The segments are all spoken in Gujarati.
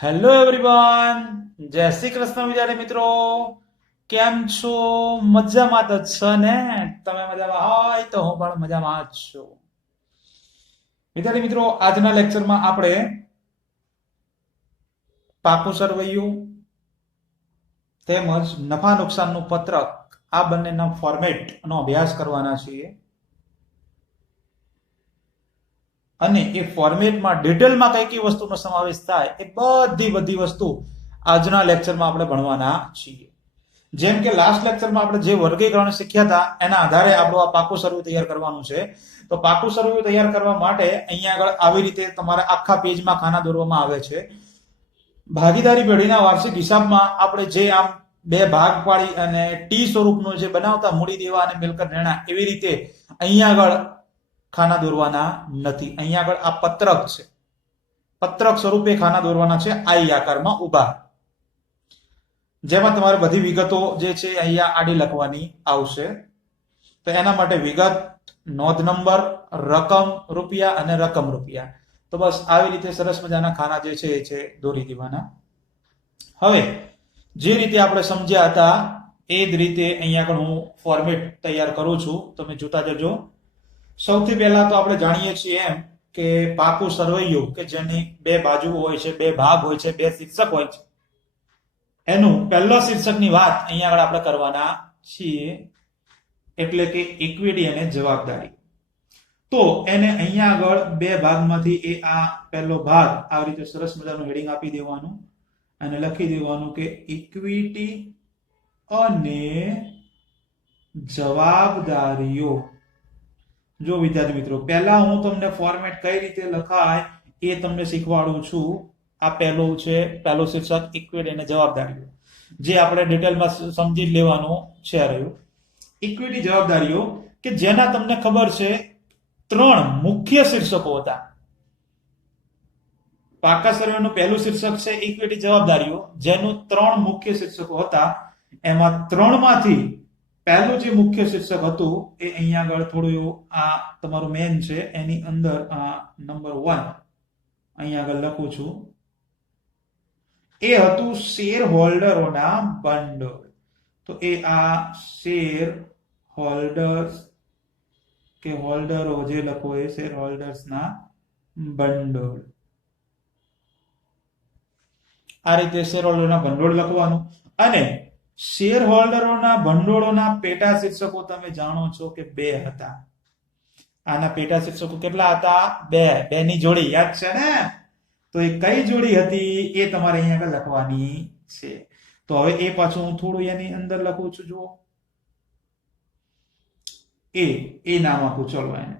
હેલો એવરીવન, જય શ્રી કૃષ્ણ વિદ્યાર્થી મિત્રો. કેમ છો? મજામાં તો છો ને? તમે મજામાં હોય તો હું પણ મજામાં જ છું. વિદ્યાર્થી મિત્રો, આજના લેક્ચરમાં આપણે પાકું સરવૈયું તેમજ નફા નુકસાનનું પત્રક આ બંનેના ફોર્મેટનો અભ્યાસ કરવાના છીએ. અને એ ફોર્મેટમાં ડિટેલમાં કઈ કઈ વસ્તુનો સમાવેશ થાય એ બધી વસ્તુ આજના લેક્ચરમાં આપણે ભણવાના છીએ. જેમ કે લાસ્ટ લેક્ચરમાં આપણે જે વર્ગીકરણ શીખ્યા હતા એના આધારે આપણું આ પાકું સરવૈયું તૈયાર કરવાનું છે. તો પાકું સરવૈયું તૈયાર કરવા માટે અહીંયા આગળ આવી રીતે તમારે આખા પેજમાં ખાના દોરવામાં આવે છે. ભાગીદારી પેઢીના વાર્ષિક હિસાબમાં આપણે જે આમ બે ભાગ પાડી અને ટી સ્વરૂપનું જે બનાવતા મૂડી દેવા અને મિલકત રહેણા એવી રીતે અહીંયા આગળ ખાના દોરવાના નથી. અહીંયા આગળ આ પત્રક છે, પત્રક સ્વરૂપે ખાના દોરવાના છે આઈ આકારમાં ઊભા, જેમાં તમારે બધી વિગતો જે છે અહીંયા આડી લખવાની આવશે. તો એના માટે વિગત, નોંધ નંબર, રકમ રૂપિયા અને રકમ રૂપિયા. તો બસ આવી રીતે સરસ મજાના ખાના જે છે એ છે દોરી દેવાના. હવે જે રીતે આપણે સમજ્યા હતા એ જ રીતે અહીંયા આગળ હું ફોર્મેટ તૈયાર કરું છું, તમે જોતા જજો. સૌથી પહેલા તો આપણે જાણીએ છીએ એમ કે પાકું સરવૈયું કે જેની બે બાજુ હોય છે, બે ભાગ હોય છે, બે શીર્ષક હોય છે, એનું પહેલા શીર્ષકની વાત અહીંયા આગળ આપણે કરવાના છીએ, એટલે કે ઇક્વિટી અને જવાબદારી. તો એને અહીંયા આગળ બે ભાગમાંથી એ આ પહેલો ભાગ આવી રીતે સરસ મજાનું હેડિંગ આપી દેવાનું અને લખી દેવાનું કે ઇક્વિટી અને જવાબદારીઓ. જો વિદ્યાર્થી મિત્રો, પહેલા હું તમને ફોર્મેટ કઈ રીતે લખાય એ તમને શીખવાડું છું. આ પહેલું છે, પહેલું શીર્ષક ઇક્વિટી અને જવાબદારીઓ, જે આપણે ડિટેલમાં સમજી લેવાનું છે રહ્યું. ઇક્વિટી જવાબદારીઓ કે જેના તમને ખબર છે ત્રણ મુખ્ય શીર્ષકો હતા. પાકા સર્વેનું પહેલું શીર્ષક છે ઇક્વિટી જવાબદારીઓ, જેનું ત્રણ મુખ્ય શીર્ષકો હતા. એમાં ત્રણમાંથી પહેલું જે મુખ્ય શીર્ષક હતું એ અહીંયા આગળ થોડું આ તમારું મેન છે, એની અંદર આ નંબર 1 અહીંયા આગળ લખું છું. એ હતું શેર હોલ્ડરોના ભંડોળ. તો એ આ શેર હોલ્ડર્સ કે હોલ્ડરો જે લખો એ શેર હોલ્ડર્સના ભંડોળ. આ રીતે શેર હોલ્ડરોના ભંડોળ લખવાનું. અને શેર હોલ્ડરોના ભંડોળોના પેટા શીર્ષકો તમે જાણો છો કે બે હતા. આના પેટા શીર્ષકો કેટલા હતા? બે ની જોડી યાદ છે ને? તો એ કઈ જોડી હતી એ તમારે અહીંયા આગળ લખવાની છે. તો હવે એ પાછું હું થોડું એની અંદર લખું છું. જુઓ, એ નામ આપું, ચલો એને.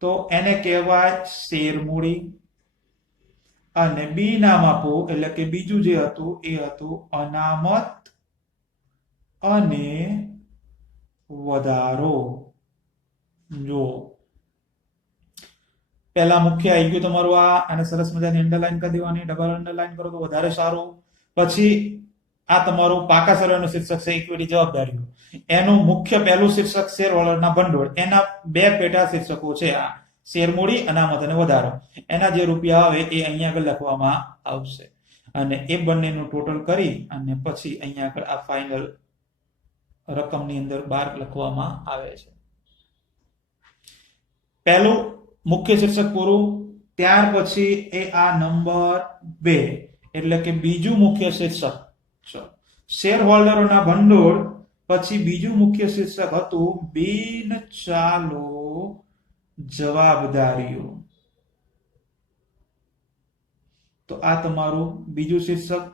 તો એને કહેવાય શેર મૂડી. અને બી નામ આપો એટલે કે બીજું જે હતું એ હતું અનામત અને વધારો. જો પહેલા મુખ્ય આવી ગયું તમારું આ, અને સરસ મજાની અંડરલાઈન કરી દેવાની, ડબલ અંડરલાઈન કરો તો વધારે સારું. પછી આ તમારું પાકા સર્વેનું શીર્ષક છે ઇક્વિટી જવાબદારીઓ. એનું મુખ્ય પહેલું શીર્ષક શેર હોલ્ડરના ભંડોળ. એના બે પેટા શીર્ષકો છે આ શેર મૂડી, અનામત અને વધારો. એના જે રૂપિયા આવે એ અહીંયા આગળ લખવામાં આવશે અને એ બંનેનું ટોટલ કરી અને પછી અહીંયા આગળ આ ફાઇનલ રકમની અંદર 12 લખવામાં આવે છે. પહેલું મુખ્ય શીર્ષક પૂરું. ત્યાર પછી એ આ નંબર 2 એટલે કે બીજું મુખ્ય શીર્ષક શેર હોલ્ડરોના ભંડોળ. પછી બીજું મુખ્ય શીર્ષક હતું બિન ચાલુ જવાબદારીઓ. તો આ તમારું બીજું શીર્ષક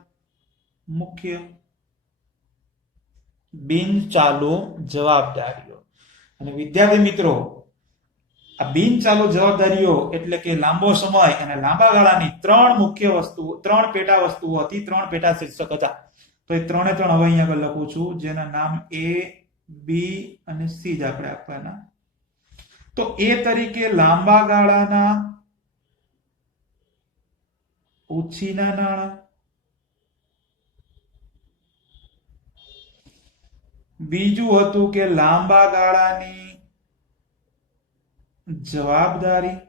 મુખ્ય બિન ચાલુ જવાબદારીઓ. અને વિદ્યાર્થી મિત્રો, આ બિન ચાલુ જવાબદારીઓ એટલે કે લાંબો સમય અને લાંબા ગાળાની ત્રણ મુખ્ય વસ્તુઓ, ત્રણ પેટા વસ્તુઓ હતી, ત્રણ પેટા શીર્ષક હતા. તો એ ત્રણે ત્રણ હવે અહીંયા આગળ લખું છું, જેના નામ એ, બી અને સી જ આપણે આપવાના. તો એ તરીકે લાંબા ગાળાના ઉછીના નાણાં, બીજું હતું કે લાંબા ગાળાની જવાબદારી,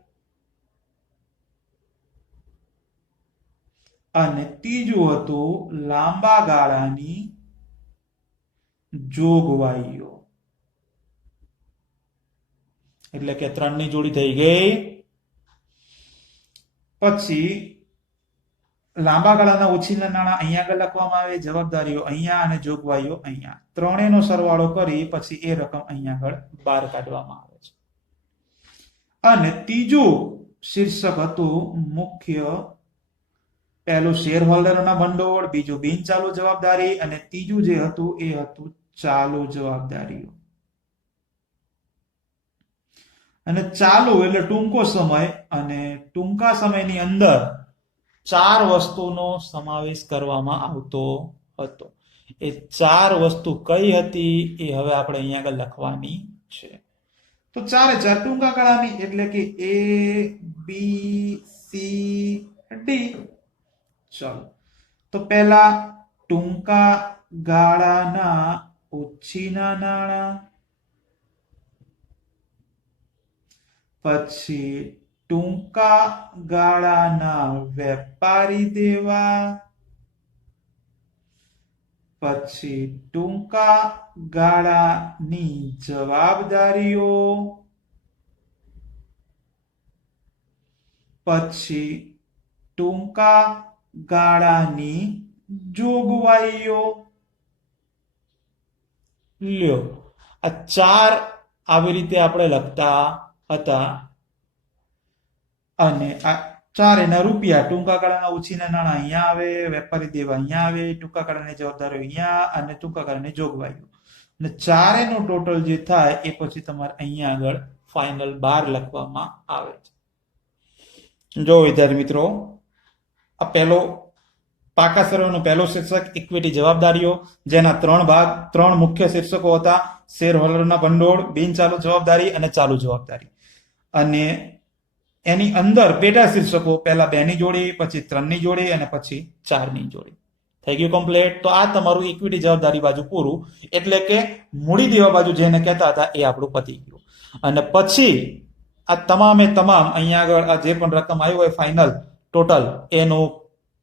અને ત્રીજું હતું લાંબા ગાળાની જોગવાઈઓ. એટલે કે 3 ની જોડી થઈ ગઈ. પછી લાંબા ગાળાના ઉછીના નાણાં અહીંયા આગળ લખવામાં આવે, જવાબદારીઓ અહીંયા અને જોગવાઈઓ અહીંયા. ત્રણેયનો સરવાળો કરી પછી એ રકમ અહીંયા આગળ બહાર કાઢવામાં આવે છે. અને ત્રીજું શીર્ષક હતું મુખ્ય. પહેલું શેર હોલ્ડરોના ભંડોળ, બીજું બિનચાલુ જવાબદારી અને ત્રીજું જે હતું એ હતું ચાલુ જવાબદારીઓ. અને ચાલુ એટલે ટૂંકો સમય, અને ટૂંકા સમયની અંદર 4 વસ્તુનો સમાવેશ કરવામાં આવતો હતો. એ 4 વસ્તુ કઈ હતી એ હવે આપણે અહીંયા આગળ લખવાની છે. તો 4 ટૂંકા ગાળાની એટલે કે A B C D. ચાલો, તો પહેલા ટૂંકા ગાળાના ઉછીના નાણાં, પછી ટૂંકા ગાળાના વેપારી દેવા, પછી ટૂંકા ગાળાની જવાબદારીઓ, પછી ટૂંકા ગાળાની જોગવાઈઓ. લ્યો, આ 4 આવી રીતે આપણે લખતા હતા. અને આ 4 એના રૂપિયા. ટૂંકા ગાળાના ઉછીના નાણાં અહીંયા આવે, વેપારી દેવા અહીંયા આવે, ટૂંકા ગાળાની જવાબદારીઓ અહીંયા અને ટૂંકા ગાળાની જોગવાઈઓ. અને 4 નું ટોટલ જે થાય એ પછી તમારે અહીંયા આગળ ફાઇનલ 12 લખવામાં આવે છે. જો વિદ્યાર્થી મિત્રો, આ પહેલો પાકા સરવાળાનો પહેલો શીર્ષક ઇક્વિટી જવાબદારીઓ, જેના 3 ભાગ, 3 મુખ્ય શીર્ષકો હતા: શેર હોલ્ડરના ભંડોળ, બિનચાલુ જવાબદારી અને ચાલુ જવાબદારી. અને એની અંદર પેટા શીર્ષકો પહેલા 2 ની જોડી, પછી 3 ની જોડી અને પછી 4 ની જોડી. થઈ ગયું કમ્પ્લીટ. તો આ તમારું ઇક્વિટી જવાબદારી બાજુ પૂરું, એટલે કે મૂડી દેવા બાજુ જેને કહેતા હતા એ આપણું પતી ગયું. અને પછી આ તમામે તમામ અહીંયા આગળ આ જે પણ રકમ આવી હોય ફાઇનલ ટોટલ, એનું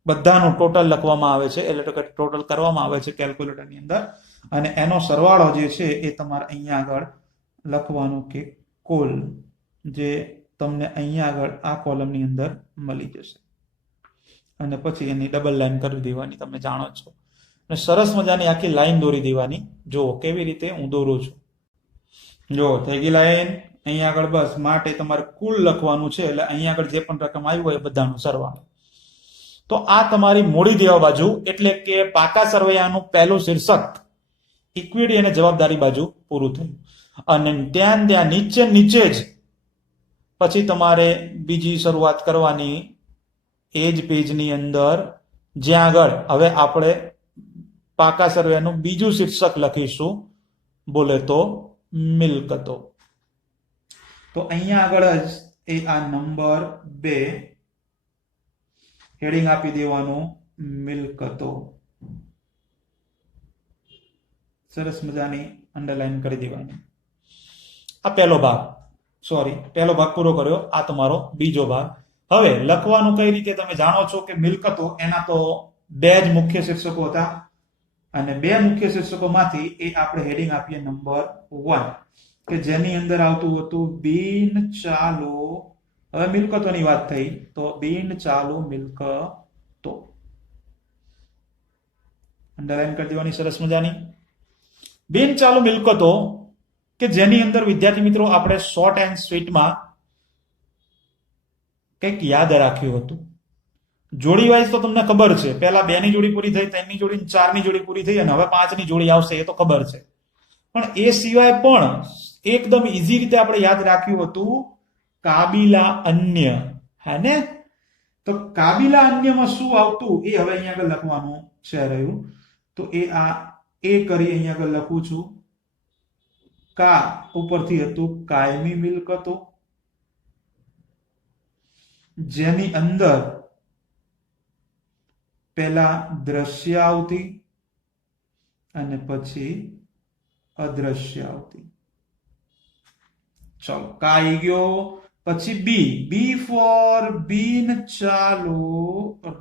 બધાનું ટોટલ લખવામાં આવે છે, એટલે કે ટોટલ કરવામાં આવે છે કેલ્ક્યુલેટરની અંદર. અને એનો સરવાળો જે છે એ તમારે અહીંયા આગળ લખવાનું કે કુલ, જે તમને અહીંયા આગળ આ કોલમની અંદર મળી જશે. અને પછી એની ડબલ લાઈન કરી દેવાની, તમે જાણો છો. અને સરસ મજાની આખી લાઈન દોરી દેવાની. જુઓ કેવી રીતે હું દોરું છું. જો થઈ ગઈ લાઈન. અહીંયા આગળ બસ માટે તમારે કુલ લખવાનું છે, એટલે અહીંયા આગળ જે પણ રકમ આવી હોય એ બધાનો સરવાળો. તો આ તમારી મૂડી દેવા બાજુ, એટલે કે પાકા સરવૈયાનું પહેલું શીર્ષક ઇક્વિટી અને જવાબદારી બાજુ પૂરું થયું. અને ત્યાં નીચે જ પછી તમારે બીજી શરૂઆત કરવાની એ જ પેજની અંદર, જ્યાં આગળ હવે આપણે પાકા સરવૈયાનું બીજું શીર્ષક લખીશું, બોલે તો મિલકતો. તો અહીંયા આગળ જ એ આ નંબર 2 હેડિંગ આપી દેવાનું, મિલકતો. સરસ મજાની અંડરલાઈન કરી દેવાની. આ પહેલો ભાગ, પહેલો ભાગ પૂરો કર્યો. આ તમારો બીજો ભાગ. હવે લખવાનું કઈ રીતે તમે જાણો છો કે મિલકતો, એના તો 2 જ મુખ્ય શીર્ષકો હતા. અને 2 મુખ્ય શીર્ષકોમાંથી એ આપણે હેડિંગ આપીએ નંબર 1, કે જેની અંદર આવતું હતું બિન ચાલુ. હવે મિલકતોની વાત થઈ તો બિન ચાલુ મિલકતો અંડરલાઈન કરી દેવાની સરસ મજાની. બિન ચાલુ મિલકતો કે જેની અંદર વિદ્યાર્થી મિત્રો આપણે શોર્ટ એન્ડ સ્વીટમાં કંઈક યાદ રાખ્યું હતું. જોડી વાઇઝ તો તમને ખબર છે, પહેલા 2 ની જોડી પૂરી થઈ, 3 ની જોડી, 4 ની જોડી પૂરી થઈ, અને હવે 5 ની જોડી આવશે, એ તો ખબર છે. પણ એ સિવાય પણ એકદમ ઈઝી રીતે આપણે યાદ રાખ્યું હતું કાબિલા અન્ય. હે ને? તો કાબિલા અન્યમાં શું આવતું એ હવે અહીંયા આગળ લખવાનું છે રહ્યું. તો એ આ એ કરી અહીંયા આગળ લખું છું. કા ઉપરથી હતું કાયમી મિલકતો, જેની અંદર પહેલા દ્રશ્ય આવતી અને પછી અદ્રશ્ય આવતી. ચલો, કા આવી ગયો. પછી બી, બી ફોર બિન ચાલુ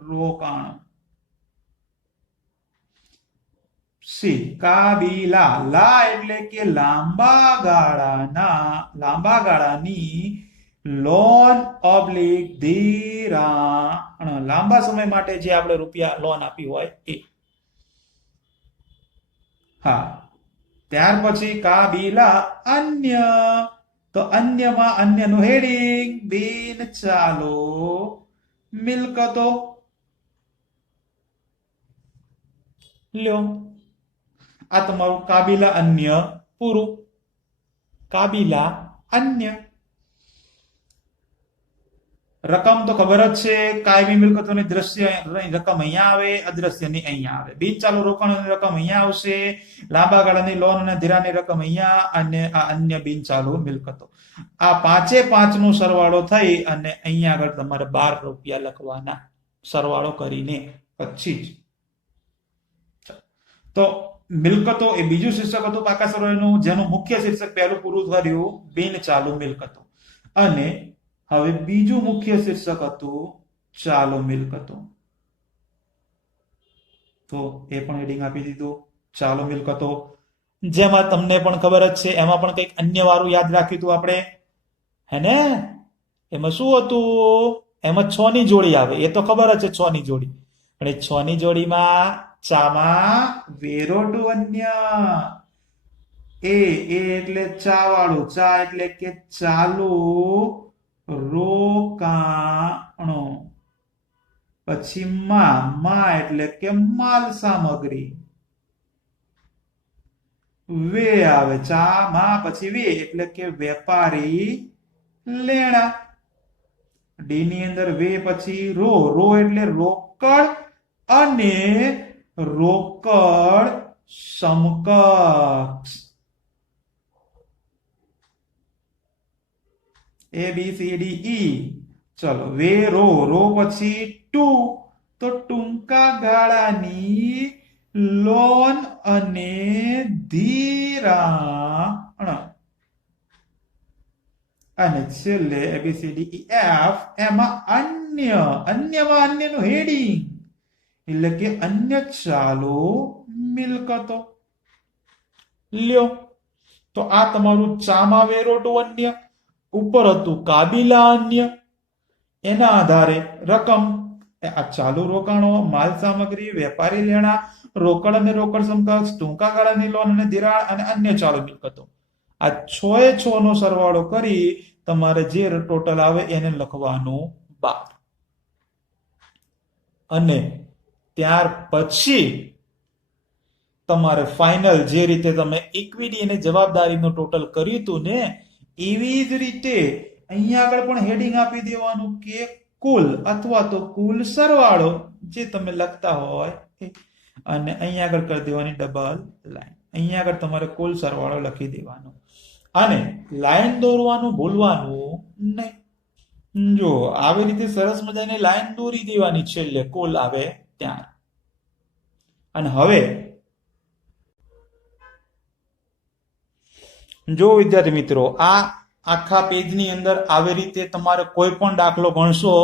રોકાણ. સી કાબીલા, લા એટલે કે લાંબા ગાળાની લોન ઓબ્લિક ધિરાણ, લાંબા સમય માટે જે આપણે રૂપિયા લોન આપી હોય એ. હા, ત્યાર પછી કાબીલા અન્ય, તો અન્યમાં અન્યનું હેડિંગ બિન ચાલુ મિલકતો. લ્યો, આ તમારું કાબીલા અન્ય પૂરું. કાબીલા અન્ય. રકમ તો ખબર જ છે, કાયમી મિલકતોની દ્રશ્ય રકમ અહીંયા આવે, અદ્રશ્યની અહીંયા આવે. બિન ચાલુ રોકાણોની રકમ અહીંયા આવશે, લાંબા ગાળાની લોન અને ધિરાણની રકમ અહીંયા, અને આ અન્ય બિન ચાલુ મિલકતો. આ પાંચે પાંચનો સરવાળો થઈ અને અહીંયા આગળ તમારે 12 રૂપિયા લખવાના, સરવાળો કરીને પછી જ. તો મિલકતો એ બીજું શીર્ષક હતું પાકા સરવાળાનું, જેનું મુખ્ય શીર્ષક પહેલું પૂરું કર્યું બિન ચાલુ મિલકતો, અને હવે બીજું મુખ્ય શીર્ષક હતું ચાલુ મિલકતો. તો એ પણ હેડિંગ આપી દીધું ચાલુ મિલકતો. જેમાં તમને પણ ખબર જ છે, એમાં પણ કંઈક અન્ય વાળું યાદ રાખ્યું હતું આપણે, હે ને? એમાં શું હતું? એમાં 6 ની જોડી આવે, એ તો ખબર જ છે 6 ની જોડી. પણ એ 6 ની જોડીમાં ચામાં વેરોટું અન્ય, એ એટલે ચા વાળું, ચા એટલે કે ચાલુ રોકાણો. પછી માં એટલે કે માલ સામગ્રી. વે આવે ચા માં, પછી વે એટલે કે વેપારી લેણા. ડી ની અંદર વે પછી રો, રો એટલે રોકડ અને રોકડ સમકક્ષ. એ બી સી ડી ઈ. ચલો, વે રો, રો પછી ટુ, તો ટૂંકા ગાળાની લોન અને ધિરાણ. અને છેલ્લે એબીસીડી એફ, એમાં અન્ય, અન્યમાં અન્યનું હેડિંગ એટલે કે અન્ય ચાલુ મિલકતો. લ્યો, તો આ તમારું ચામાં વેરોટું અન્ય, ઉપર હતું કાબીલા અન્ય, એના આધારે રકમ, આ ચાલુ રોકાણો, માલ સામગ્રી, વેપારી લેણા, રોકડ અને રોકડ સમકક્ષ, ટૂંકા ગાળાની લોન અને ધિરાણ, અને અન્ય ચાલુ મિલકતો. આ 6 એ 6 નો સરવાળો કરી તમારે જે ટોટલ આવે એને લખવાનું 12. અને ત્યાર પછી તમારે ફાઇનલ જે રીતે તમે ઇક્વિટી અને જવાબદારીનું ટોટલ કર્યું હતું ને, એવી જ રીતે અહીંયા આગળ પણ હેડિંગ આપી દેવાનું કે કુલ, અથવા તો કુલ સરવાળો જે તમે લખતા હોય, અને અહીંયા આગળ કરી દેવાની ડબલ લાઈન. અહીંયા આગળ તમારે કુલ સરવાળો લખી દેવાનો, અને લાઈન દોરવાનું ભૂલવાનું નહીં. જો આવી રીતે સરસ મજાની લાઈન દોરી દેવાની છેલ્લે કુલ આવે ત્યાં. અને હવે જો વિદ્યાર્થી મિત્રો, આ આખા પેજની અંદર આવી રીતે તમારે કોઈ પણ દાખલો ગણશો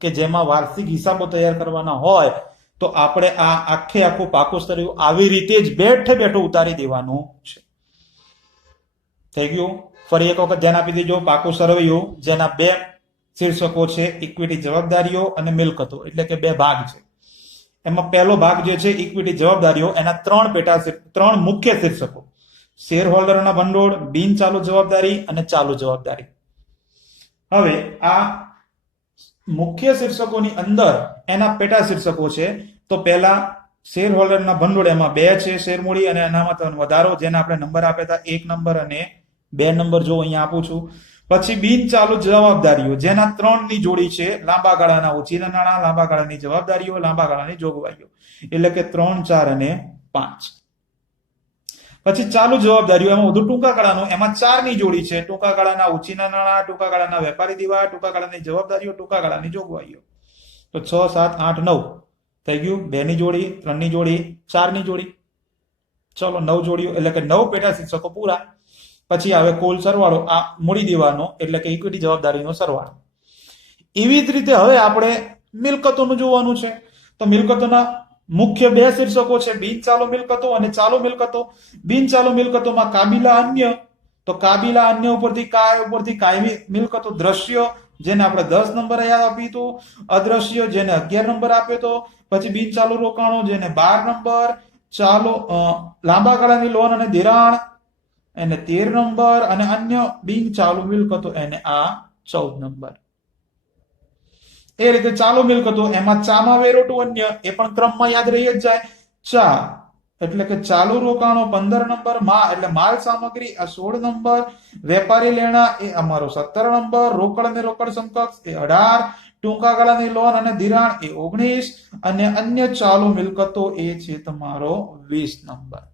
કે જેમાં વાર્ષિક હિસાબો તૈયાર કરવાના હોય, તો આપણે આ આખું પાકું સરવૈયું આવી રીતે જ બેઠે બેઠું ઉતારી દેવાનું છે. થઈ ગયું? ફરી એક વખત ધ્યાન આપી દેજો. પાકું સરવૈયું જેના 2 શીર્ષકો છે, ઇક્વિટી જવાબદારીઓ અને મિલકતો, એટલે કે 2 ભાગ છે. એમાં પહેલો ભાગ જે છે ઇક્વિટી જવાબદારીઓ, એના 3 મુખ્ય શીર્ષકો: શેર હોલ્ડરના ભંડોળ, બિન ચાલુ જવાબદારી અને ચાલુ જવાબદારી. હવે આ મુખ્ય શીર્ષકોની અંદર એના પેટા શીર્ષકો છે. તો પહેલા શેર હોલ્ડરના ભંડોળ, એમાં 2 છે શેર મૂડી અને અનામત વધારો, જેના આપણે નંબર આપ્યા હતા 1 નંબર અને 2 નંબર, જો અહીંયા આપું છું. પછી બિન ચાલુ જવાબદારીઓ, જેના 3 ની જોડી છે: લાંબા ગાળાના ઓછીના નાણાં, લાંબા ગાળાની જવાબદારીઓ, લાંબા ગાળાની જોગવાઈઓ, એટલે કે 3, 4 અને 5. પછી ચાલુ જવાબદારીઓ, એમાં વધુ ટૂંકા ગાળાનું, એમાં 4 ની જોડી છે: ટૂંકા ગાળાના ઓછીના નાણાં, ટૂંકા ગાળાના વેપારી દેવા, ટૂંકા ગાળાની જવાબદારીઓ, ટૂંકા ગાળાની જોગવાઈઓ. તો 6, 7, 8, 9 થઈ ગયું. 2 ની જોડી, 3 ની જોડી, 4 ની જોડી. ચલો 9 જોડીઓ, એટલે કે 9 પેટા શીર્ષકો પૂરા. પછી આવે કુલ સરવાળો, આ મૂડી દેવાનો એટલે કે ઇક્વિટી જવાબદારીનો સરવાળો. એવી જ રીતે હવે આપણે મિલકતોનું જોવાનું છે. તો મિલકતોના મુખ્ય બે શીર્ષકો છે, બિનચાલુ મિલકતો અને ચાલુ મિલકતો. બિનચાલુ મિલકતોમાં કાબિલા અન્ય, તો કાબિલા અન્ય ઉપરથી કાયમી મિલકતો, દ્રશ્ય જેને આપણે 10 નંબર આપ્યું હતું, અદ્રશ્ય જેને 11 નંબર આપ્યો હતો, પછી બિનચાલુ રોકાણો જેને 12 નંબર, ચાલુ લાંબા ગાળાની લોન અને ધિરાણ એને 13 નંબર, અને અન્ય બિનચાલુ મિલકતો એને આ 14 નંબર. એ રીતે ચાલુ મિલકતો એમાં ચામાં વેરોટું અન્ય, એ પણ ક્રમમાં યાદ રહી જ જાય. ચા એટલે કે ચાલુ રોકાણો 15 નંબર, એટલે માલ સામગ્રી આ 16 નંબર, વેપારી લેણા એ અમારો 17 નંબર, રોકડ અને રોકડ સમકક્ષ એ 18, ટૂંકા ગાળાની લોન અને ધિરાણ એ 19, અને અન્ય ચાલુ મિલકતો એ છે તમારો 20 નંબર.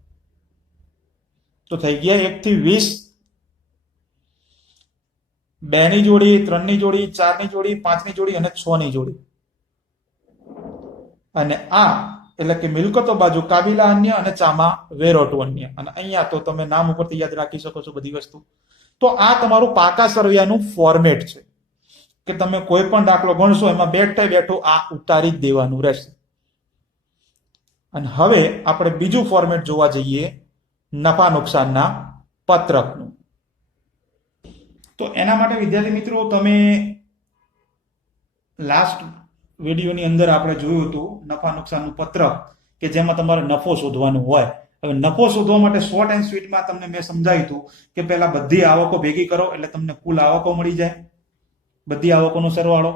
તો થઈ ગયા 1 થી 20. 2 ની જોડી, 3 ની જોડી, 4 ની જોડી, 5 ની જોડી અને 6 ની જોડી. અને આ એટલે કે મિલકતો બાજુ કાબિલા અન્ય અને ચામાં વેરોટું અન્ય. અને અહીંયા તો તમે નામ ઉપરથી યાદ રાખી શકો છો બધી વસ્તુ. તો આ તમારું પાકા સરવૈયાનું ફોર્મેટ છે કે તમે કોઈ પણ દાખલો ગણશો એમાં બેઠું આ ઉતારી જ દેવાનું રહેશે. અને હવે આપણે બીજું ફોર્મેટ જોવા જઈએ, નફા નુકસાનના પત્રકનું. તો એના માટે વિદ્યાર્થી મિત્રો તમે લાસ્ટ વિડીયોની અંદર આપણે જોયું હતું નફા નુકસાનનું પત્રક કે જેમાં તમારે નફો શોધવાનો હોય. હવે નફો શોધવા માટે શોર્ટ એન્ડ સ્વીટમાં તમને મેં સમજાવ્યું હતું કે પહેલા બધી આવકો ભેગી કરો એટલે તમને કુલ આવકો મળી જાય, બધી આવકોનો સરવાળો.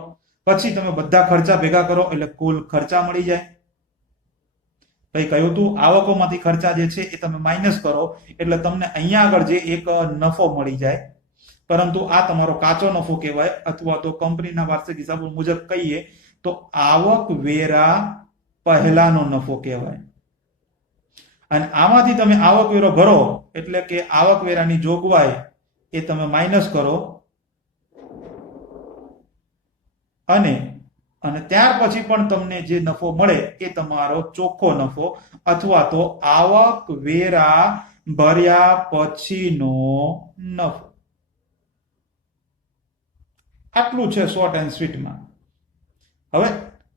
પછી તમે બધા ખર્ચા ભેગા કરો એટલે કુલ ખર્ચા મળી જાય. ભાઈ કહ્યું હતું આવકોમાંથી ખર્ચા જે છે એ તમે માઇનસ કરો એટલે તમને અહીંયા આગળ જે એક નફો મળી જાય. પરંતુ આ તમારો કાચો નફો કહેવાય, અથવા તો કંપનીના વાર્ષિક હિસાબો મુજબ કહીએ તો આવક વેરા પહેલાનો નફો કહેવાય. અને આમાંથી તમે આવક વેરો ભરો એટલે કે આવક વેરાની જોગવાઈ એ તમે માઇનસ કરો, અને ત્યાર પછી પણ તમને જે નફો મળે એ તમારો ચોખ્ખો નફો અથવા તો આવક વેરા ભર્યા પછીનો નફો. આટલું છે શોર્ટ એન્ડ સ્વીટમાં. હવે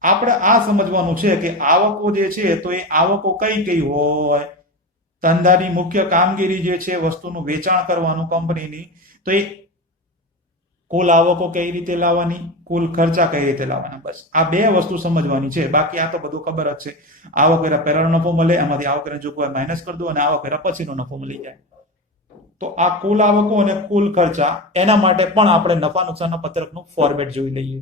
આપણે આ સમજવાનું છે કે આવકો જે છે તો એ આવકો કઈ કઈ હોય. ધંધાની મુખ્ય કામગીરી જે છે વસ્તુનું વેચાણ કરવાનું કંપનીની, તો એ કુલ આવકો કઈ રીતે લાવવાની, કુલ ખર્ચા કઈ રીતે લાવવાના, બસ આ બે વસ્તુ સમજવાની છે. બાકી આ તો બધું ખબર જ છે. આવક વેરા પહેલાનો નફો મળે, એમાંથી આવક વેરા જોગવાઈ માઇનસ કરી દો અને આવક વેરા પછીનો નફો મળી જાય. તો આ કુલ આવકો અને કુલ ખર્ચા એના માટે પણ આપણે નફા નુકસાનના પત્રકનું ફોર્મેટ જોઈ લઈએ.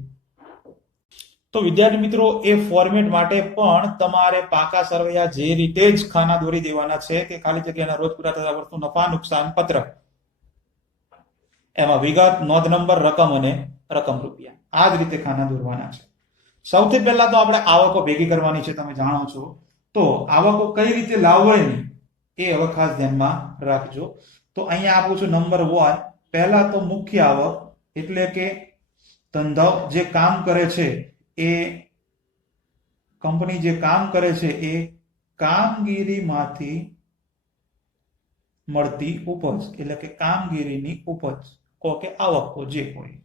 તો વિદ્યાર્થી મિત્રો એ ફોર્મેટ માટે પણ તમારે પાકા સરવૈયા જે રીતે જ ખાના દોરી દેવાના છે કે ખાલી જગ્યાના રોજ પૂરા થતા વર્ષનું નફા નુકસાન પત્રક, એમાં વિગત, નોંધ નંબર, રકમ અને રકમ રૂપિયા, આ જ રીતે ખાના દોરવાના છે. સૌથી પહેલા તો આપણે આવકો ભેગી કરવાની છે, તમે જાણો છો. તો આવકો કઈ રીતે લાવવાની એ હવે ખાસ ધ્યાનમાં રાખજો. તો અહીંયા આપું છું નંબર 1. પહેલા તો મુખ્ય આવક એટલે કે ધંધો જે કામ કરે છે એ કંપની જે કામ કરે છે એ કામગીરીમાંથી મળતી ઉપજ એટલે કે કામગીરીની ઉપજ કહો કે આવકો જે હોય.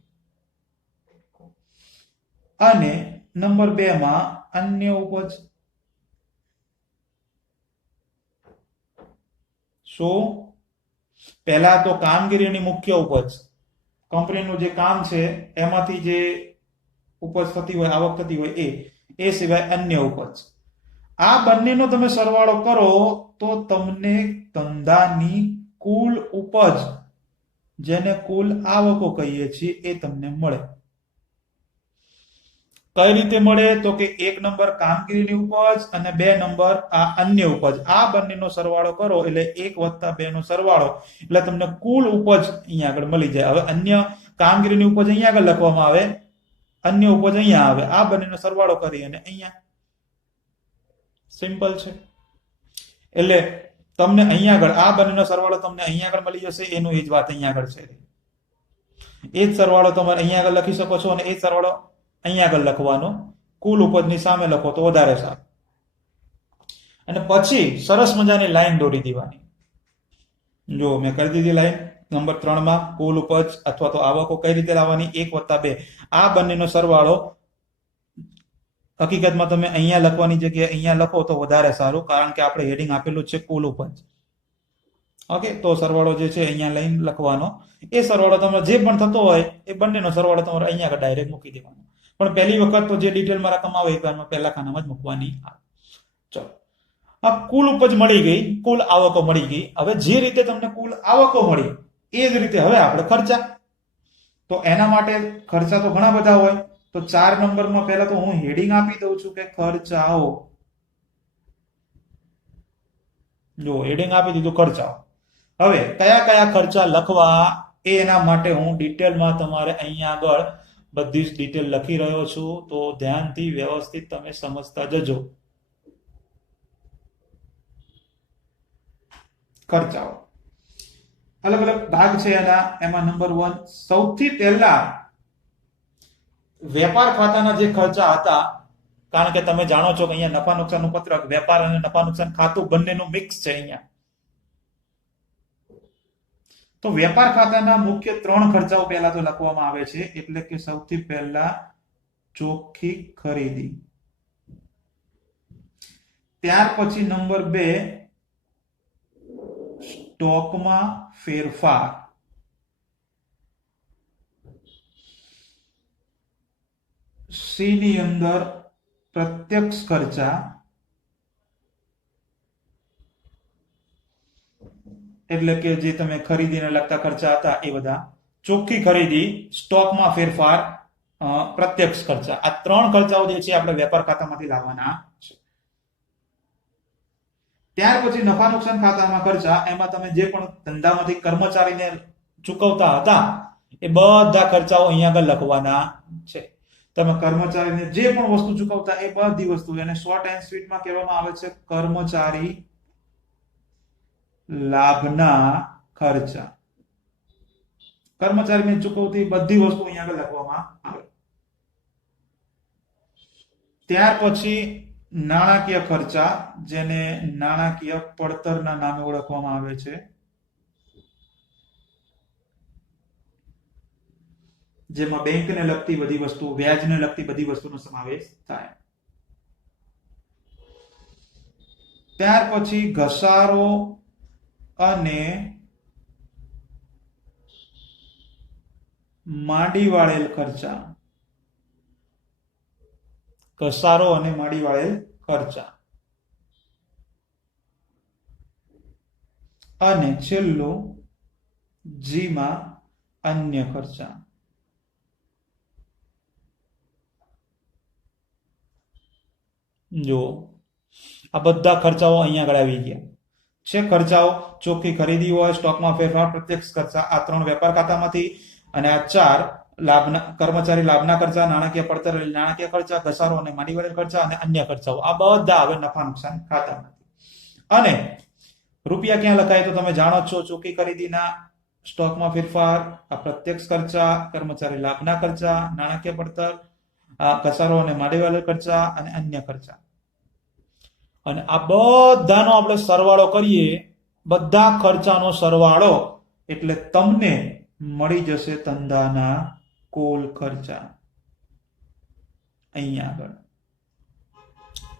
અને નંબર 2 માં અન્ય ઉપજ. શું? પહેલા તો કામગીરીની મુખ્ય ઉપજ, કંપનીનું જે કામ છે એમાંથી જે ઉપજ થતી હોય, આવક થતી હોય એ સિવાય અન્ય ઉપજ. આ બંનેનો તમે સરવાળો કરો તો તમને ધંધાની કુલ ઉપજ જેને કુલ આવકો કહીએ છીએ એ તમને મળે. કઈ રીતે મળે? તો કે 1 નંબર કામગીરીની ઉપજ અને 2 નંબર આ અન્ય ઉપજ. આ બંનેનો સરવાળો કરો એટલે 1 + 2 નો સરવાળો એટલે તમને કુલ ઉપજ અહીંયા આગળ મળી જાય. હવે અન્ય કામગીરીની ઉપજ અહીંયા આગળ લખવામાં આવે, અન્ય ઉપજ અહીંયા આવે. આ બંનેનો સરવાળો કરી અને અહીંયા સિમ્પલ છે. એટલે તમને અહીંયા આગળ આ બંનેનો સરવાળો તમને અહીંયા આગળ મળી જશે. એનું એ જ વાત અહીંયા આગળ છે. એ જ સરવાળો તમારે અહીંયા આગળ લખી શકો છો અને એ જ સરવાળો અહીંયા આગળ લખવાનો. કુલ ઉપજની સામે લખો તો વધારે સારું. અને પછી સરસ મજાની લાઈન દોરી દેવાની. જો મેં કરી દીધી લાઈન. નંબર 3 માં કુલ ઉપજ અથવા તો આવકો કઈ રીતે લાવવાની 1+2 આ બંનેનો સરવાળો હકીકતમાં તમે અહીંયા લખવાની જગ્યાએ અહીંયા લખો તો વધારે સારું, કારણ કે આપણે હેડિંગ આપેલું છે કુલ ઉપજ. ઓકે, તો સરવાળો જે છે અહીંયા લઈને લખવાનો. એ સરવાળો તમારે જે પણ થતો હોય એ બંનેનો સરવાળો તમારે અહીંયા ડાયરેક્ટ મૂકી દેવાનો. પણ પહેલી વખત તો જે ડિટેલમાં રકમ આવે એ પહેલા ખાનામાં જ મૂકવાની આવે. ચલો, આ કુલ ઉપજ મળી ગઈ, કુલ આવકો મળી ગઈ. હવે જે રીતે તમને કુલ આવકો મળી એ જ રીતે હવે આપણે ખર્ચા. તો એના માટે ખર્ચા તો ઘણા બધા હોય. તો 4 નંબરમાં પહેલા તો હું હેડિંગ આપી દઉં છું કે ખર્ચાઓ. જો હેડિંગ આપી દીધું ખર્ચાઓ. હવે કયા કયા ખર્ચા લખવા એના માટે હું ડિટેલમાં તમારે અહીંયા આગળ બધી જ ડિટેલ લખી રહ્યો છું, તો ધ્યાનથી વ્યવસ્થિત તમે સમજતા જજો. ખર્ચાઓ અલગ અલગ ભાગ છે એના. એમાં નંબર 1 સૌથી પહેલા વેપાર ખાતાના જે ખર્ચા હતા, કારણ કે તમે જાણો છો કે અહીંયા નફા નુકસાનનું પત્રક, વેપાર અને નફા નુકસાન ખાતું બંનેનું મિક્સ છે અહીંયા. તો વેપાર ખાતાના મુખ્ય 3 ખર્ચાઓ પહેલા તો લખવામાં આવે છે, એટલે કે સૌથી પહેલા ચોખ્ખી ખરીદી, ત્યાર પછી નંબર 2 સ્ટોકમાં ફેરફાર, સી ની અંદર પ્રત્યક્ષ ખર્ચા, એટલે કે જે તમે ખરીદીને લગતા ખર્ચા હતા એ બધા, ચોખ્ખી ખરીદી, સ્ટોકમાં ફેરફાર, પ્રત્યક્ષ ખર્ચા. આ 3 ખર્ચાઓ જે છે આપણે વેપાર ખાતામાંથી લાવવાના છે. ત્યાર પછી નફા નુકસાન ખાતામાં ખર્ચા, એમાં તમે જે પણ ધંધામાંથી કર્મચારીને ચૂકવતા હતા એ બધા ખર્ચાઓ અહીંયા આગળ લખવાના છે. તમે કર્મચારીને જે પણ વસ્તુ ચૂકવતા એ બધી વસ્તુ, એને શોર્ટ એન્ડ સ્વીટમાં કહેવામાં આવે છે કર્મચારી લાભના ખર્ચા. કર્મચારીને ચૂકવતી બધી વસ્તુ અહીંયા આગળ લખવામાં આવે. ત્યાર પછી નાણાકીય ખર્ચા, જેને નાણાકીય પડતરના નામે ઓળખવામાં આવે છે, જેમાં બેંકને લગતી બધી વસ્તુ, વ્યાજને લગતી બધી વસ્તુનો સમાવેશ થાય. ત્યાર પછી ઘસારો અને માંડી વાળેલ ખર્ચા, ઘસારો અને માંડી વાળેલ ખર્ચા, અને છેલ્લું જીમાં અન્ય ખર્ચા. જો આ બધા ખર્ચાઓ અહીંયા આગળ આવી ગયા છે. ખર્ચાઓ ચોખ્ખી ખરીદી હોય, સ્ટોકમાં ફેરફાર, પ્રત્યક્ષ ખર્ચા, આ 3 વેપાર ખાતામાંથી, અને આ 4 લાભના કર્મચારી લાભના ખર્ચા, નાણાકીય પડતર નાણાકીય ખર્ચા, ઘસારો અને માંડી વાળેલ ખર્ચા અને અન્ય ખર્ચાઓ. આ બધા આવે નફા નુકસાન ખાતામાંથી. અને રૂપિયા ક્યાં લખાય તો તમે જાણો છો, ચોખ્ખી ખરીદીના, સ્ટોકમાં ફેરફાર, આ પ્રત્યક્ષ ખર્ચા, કર્મચારી લાભના ખર્ચા, નાણાકીય પડતર, ઘસારો અને માંડી વાળેલ ખર્ચા અને અન્ય ખર્ચા. અને આ બધાનો આપણે સરવાળો કરીએ, બધા ખર્ચાનો સરવાળો, એટલે તમને મળી જશે ધંધાના કુલ ખર્ચા. અહીંયા આગળ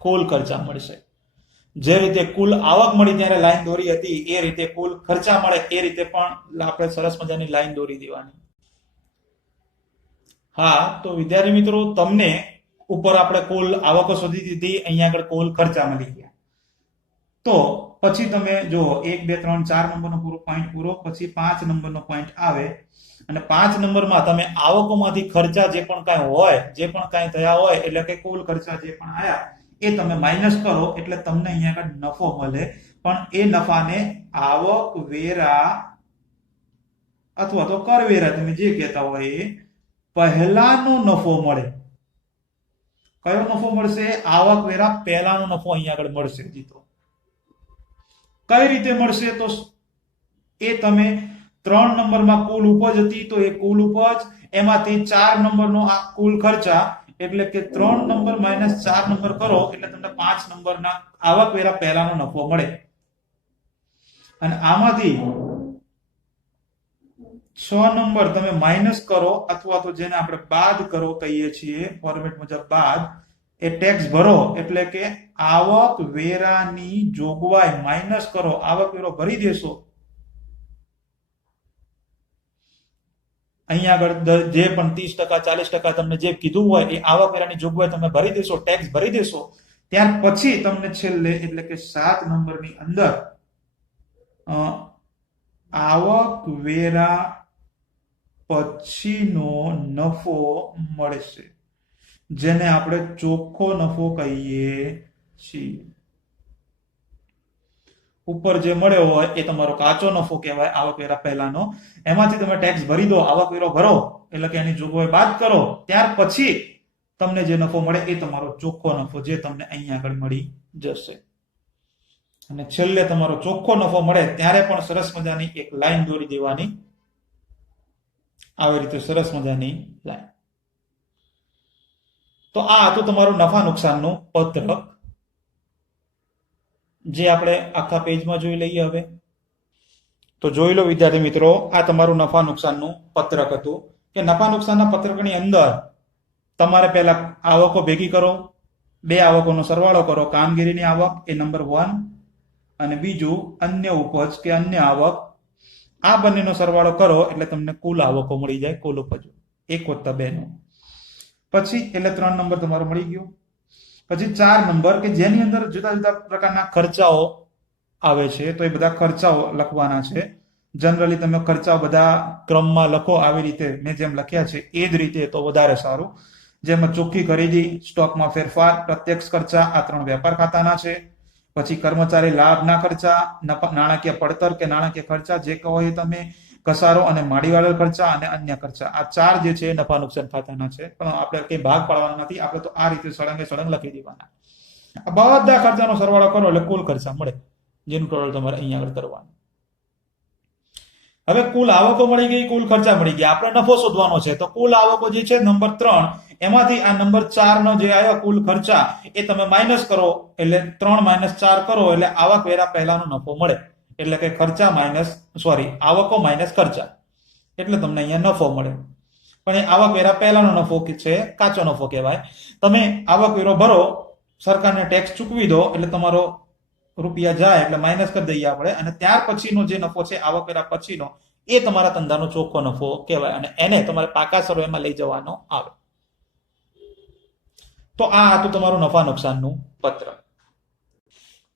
કુલ ખર્ચા મળશે. જે રીતે કુલ આવક મળી ત્યારે લાઈન દોરી હતી, એ રીતે કુલ ખર્ચા મળે એ રીતે પણ આપણે સરસ મજાની લાઈન દોરી દેવાની. હા, તો વિદ્યાર્થી મિત્રો, તમને ઉપર આપણે કુલ આવકો શોધી દીધી, અહીંયા આગળ કુલ ખર્ચા મળી ગયા. તો પછી તમે જો 1 2 3 4 નંબરનો પૂરો પોઈન્ટ પૂરો, પછી 5 નંબરનો પોઈન્ટ આવે, અને 5 નંબરમાં તમે આવકોમાંથી ખર્ચા જે પણ કાંઈ હોય, જે પણ કાંઈ થયા હોય, એટલે કે કુલ ખર્ચા જે પણ આયા એ તમે માઇનસ કરો, એટલે તમને અહીંયા આગળ નફો મળે. પણ એ નફાને આવક વેરા અથવા તો કરવેરા તમે જે કહેતા હોય એ પહેલાનો નફો મળે. કયો નફો મળશે? આવક વેરા પહેલાનો નફો અહીંયા આગળ મળશે. જીતો કઈ રીતે મળશે? તો એ તમે 3 નંબરમાં કુલ ઉપજ હતી, તો એ કુલ ઉપજ, એમાંથી 4 નંબરનો આ કુલ ખર્ચા, એટલે કે 3 નંબર માઇનસ 4 નંબર કરો એટલે તમને 5 નંબરના આવક વેરા પહેલાનો નફો મળે. અને આમાંથી 6 નંબર તમે માઇનસ કરો અથવા તો જેને આપણે બાદ કરો કહીએ છીએ ફોર્મેટ મુજબ બાદ, એ ટેક્સ ભરો એટલે કે આવક વેરાની જોગવાઈ માઇનસ કરો, આવક વેરો ભરી દેશો. અહીંયા આગળ જે પણ 30% 40% તમને જે કીધું હોય એ આવક વેરાની જોગવાઈ તમે ભરી દેશો, ટેક્સ ભરી દેશો. ત્યાર પછી તમને છેલ્લે એટલે કે 7 નંબરની અંદર આવક વેરા પછીનો નફો મળશે, જેને આપણે ચોખ્ખો નફો કહીએ છીએ. ઉપર જે મળ્યો હોય એ તમારો કાચો નફો કહેવાય આવકવેરા પહેલાનો. એમાંથી તમે ટેક્સ ભરી દો, આવકવેરો ભરો એટલે કે એની જોગવાઈ બાદ કરો, ત્યાર પછી તમને જે નફો મળે એ તમારો ચોખ્ખો નફો, જે તમને અહીંયા આગળ મળી જશે. અને છેલ્લે તમારો ચોખ્ખો નફો મળે ત્યારે પણ સરસ મજાની એક લાઈન દોરી દેવાની, આવી રીતે સરસ મજાની લાઈન. તો આ હતું તમારું નફા નુકસાનનું પત્રક, જે આપણે આખા પેજમાં જોઈ લઈએ. હવે તો જોઈ લો વિદ્યાર્થી મિત્રો, આ તમારું નફા નુકસાનનું પત્રક હતું કે નફા નુકસાનના પત્રકની અંદર તમારે પહેલા આવકો ભેગી કરો, બે આવકોનો સરવાળો કરો, કામગીરીની આવક એ નંબર 1 અને બીજું અન્ય ઉપજ કે અન્ય આવક, આ બંનેનો સરવાળો કરો એટલે તમને કુલ આવકો મળી જાય, કુલ ઉપજ 1 + 2 નો. પછી એટલે 3 નંબર તમારો મળી ગયો. પછી 4 નંબર કે જેની અંદર જુદા જુદા પ્રકારના ખર્ચાઓ આવે છે, તો એ બધા ખર્ચાઓ લખવાના છે. જનરલી તમે ખર્ચાઓ બધા ક્રમમાં લખો, આવી રીતે મેં જેમ લખ્યા છે એ જ રીતે, તો વધારે સારું. જેમાં ચોખ્ખી ખરીદી, સ્ટોકમાં ફેરફાર, પ્રત્યક્ષ ખર્ચા, આ 3 વેપાર ખાતાના છે. પછી કર્મચારી લાભના ખર્ચા, નાણાકીય પડતર કે નાણાકીય ખર્ચા જે કહો એ તમે, ઘસારો અને માળીવાળા ખર્ચા અને અન્ય ખર્ચા, આ 4 જે છે એ નફા નુકસાન ખાતાના છે. પણ આપણે કઈ ભાગ પાડવાના નથી, આપણે તો આ રીતે સળંગે સળંગ લખી દેવાના. આ બધા ખર્ચાનો સરવાળો કરો એટલે કુલ ખર્ચા મળે, જેનું ટોટલ તમારે અહીંયા આગળ કરવાનું. હવે કુલ આવકો મળી ગઈ, કુલ ખર્ચા મળી ગયા, આપણે નફો શોધવાનો છે. તો કુલ આવકો જે છે નંબર 3, એમાંથી આ નંબર 4 નો જે આવ્યો કુલ ખર્ચા એ તમે માઇનસ કરો, એટલે 3 - 4 કરો એટલે આવક વેરા પહેલાનો નફો મળે. એટલે કે ખર્ચા આવકો માઇનસ ખર્ચા, એટલે તમને અહીંયા નફો મળે. પણ એ આવક વેરા પહેલાનો નફો છે, કાચો નફો કહેવાય. તમે આવક વેરો ભરો, સરકારને ટેક્સ ચૂકવી દો એટલે તમારો રૂપિયા જાય એટલે માઇનસ કરી દઈએ આપણે, અને ત્યાર પછીનો જે નફો છે આવક વેરા પછીનો, એ તમારા ધંધાનો ચોખ્ખો નફો કહેવાય, અને એને તમારે પાકા સરવાળામાં લઈ જવાનો આવે. તો આ હતું તમારું નફા નુકસાનનું પત્રક.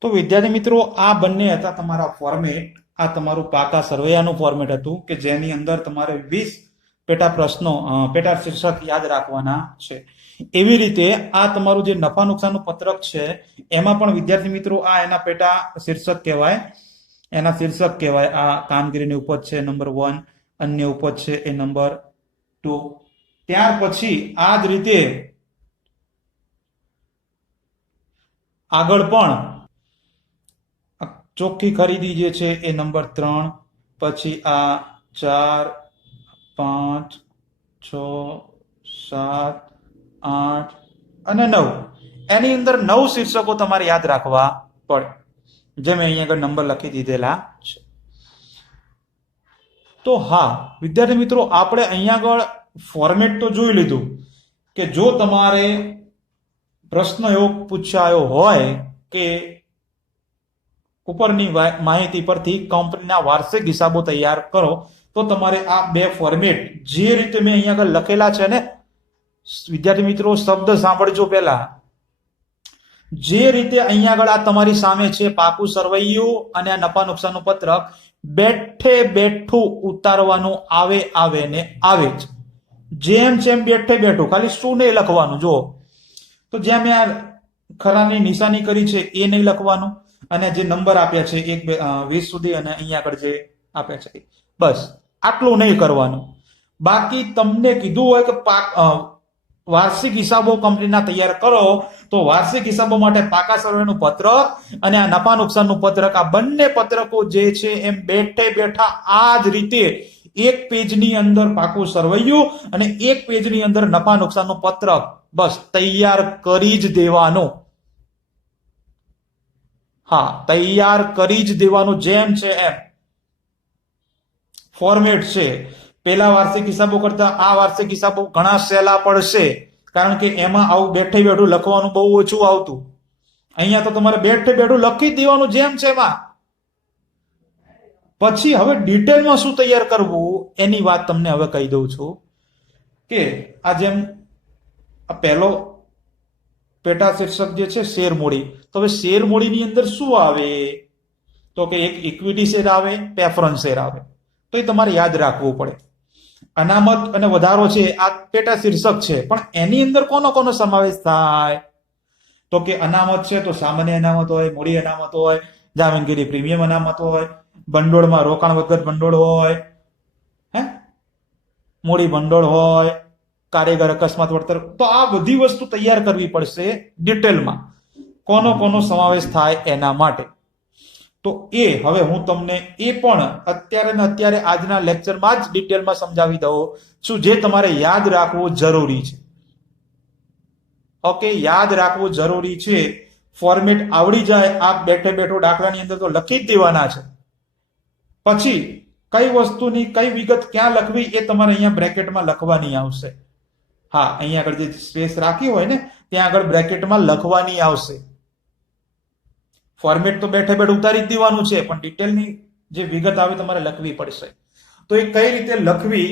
તો વિદ્યાર્થી મિત્રો, આ બંને હતા તમારા ફોર્મેટ. આ તમારું પાકા સરવૈયાનું ફોર્મેટ હતું કે જેની અંદર તમારે 20 પેટા પ્રશ્નો, પેટા શીર્ષક યાદ રાખવાના છે. એવી રીતે આ તમારું જે નફા નુકસાનનું પત્રક છે એમાં પણ વિદ્યાર્થી મિત્રો આ એના પેટા શીર્ષક કહેવાય, એના શીર્ષક કહેવાય. આ કામગીરીની ઉપજ છે નંબર 1, અન્ય ઉપજ છે એ નંબર 2. ત્યાર પછી આ જ રીતે આગળ પણ ચોખ્ખી ખરીદી જે છે એ નંબર 3, પછી આ 4, 5, 6, 7, 8 અને 9, એની અંદર 9 શીર્ષકો તમારે યાદ રાખવા પડે, જે મેં અહીંયા આગળ નંબર લખી દીધેલા છે. તો હા વિદ્યાર્થી મિત્રો, આપણે અહીંયા આગળ ફોર્મેટ તો જોઈ લીધું કે જો તમારે પ્રશ્ન એવો પૂછાયો હોય કે ઉપરની માહિતી પરથી કંપનીના વાર્ષિક હિસાબો તૈયાર કરો, તો તમારે આ 2 ફોર્મેટ જે રીતે મેં અહીંયા આગળ લખેલા છે ને, વિદ્યાર્થી મિત્રો શબ્દ સાંભળજો પહેલા. જે રીતે અહીંયા આગળ આ તમારી સામે છે પાકું સરવૈયું અને આ નફા નુકસાનનું પત્રક, બેઠે બેઠું ઉતારવાનું આવે ને આવે જ. જેમ બેઠે બેઠું, ખાલી શું નહીં લખવાનું. જો તો જ્યાં મેં આ ખરાની નિશાની કરી છે એ નહીં લખવાનું, અને જે નંબર આપ્યા છે 1, 2, 20 સુધી, અને અહીંયા આગળ જે આપ્યા છે બસ આટલું નહીં કરવાનું. બાકી તમને કીધું હોય કે વાર્ષિક હિસાબો કંપનીના તૈયાર કરો, તો વાર્ષિક હિસાબો માટે પાકા સરવૈયાનું પત્રક અને આ નફા નુકસાનનું પત્રક, આ બંને પત્રકો જે છે એમ બેઠે બેઠા આ જ રીતે 1 પેજની અંદર પાકું સરવૈયું અને 1 પેજની અંદર નફા નુકસાનનું પત્રક બસ તૈયાર કરી જ દેવાનું. હા, તૈયાર કરી જ દેવાનું, જેમ છે એમ ફોર્મેટ છે. પેલા વાર્ષિક હિસાબો કરતા આ વાર્ષિક હિસાબો ઘણા સહેલા પડશે, કારણ કે એમાં આવું બેઠે બેઠું લખવાનું બહુ ઓછું આવતું. અહીંયા તો તમારે બેઠે બેઠું લખી જ દેવાનું જેમ છે એમાં. પછી હવે ડિટેલમાં શું તૈયાર કરવું એની વાત તમને હવે કહી દઉં છું કે આ જેમ આ પહેલો પેટા શીર્ષક જે છે શેર મૂડી, તો હવે શેર મૂડીની અંદર શું આવે? તો કે એક ઇક્વિટી શેર આવે, પ્રેફરન્સ શેર આવે. તો એ તમારે યાદ રાખવું પડે. અનામત અને વધારો છે આ પેટા શીર્ષક છે, પણ એની અંદર કોનો કોનો સમાવેશ થાય? તો કે અનામત છે તો સામાન્ય અનામત હોય, મૂડી અનામત હોય, જામીનગીરી પ્રીમિયમ અનામત હોય, ભંડોળમાં રોકાણ વગર ભંડોળ હોય, મૂડી ભંડોળ હોય, કારીગર અકસ્માત વળતર. તો આ બધી વસ્તુ તૈયાર કરવી પડશે ડિટેલમાં, કોનો કોનો સમાવેશ થાય એના માટે. તો એ હવે હું તમને એ પણ અત્યારે ને અત્યારે આજના લેક્ચરમાં જ ડિટેલમાં સમજાવી દઉં છું, જે તમારે યાદ રાખવું જરૂરી છે. ઓકે, યાદ રાખવું જરૂરી છે. ફોર્મેટ આવડી જાય, આપ બેઠે બેઠો દાખલાની અંદર તો લખી જ દેવાના છે. પછી કઈ વસ્તુની કઈ વિગત ક્યાં લખવી એ તમારે અહીંયા બ્રેકેટમાં લખવાની આવશે. હા, અહીંયા આગળ જે સ્પેસ રાખી હોય ને ત્યાં આગળ બ્રેકેટમાં લખવાની આવશે. ફોર્મેટ તો બેઠે બેઠે ઉતારી જ દેવાનું છે, પણ ડિટેલની જે વિગત આવે તમારે લખવી પડશે. તો એ કઈ રીતે લખવી,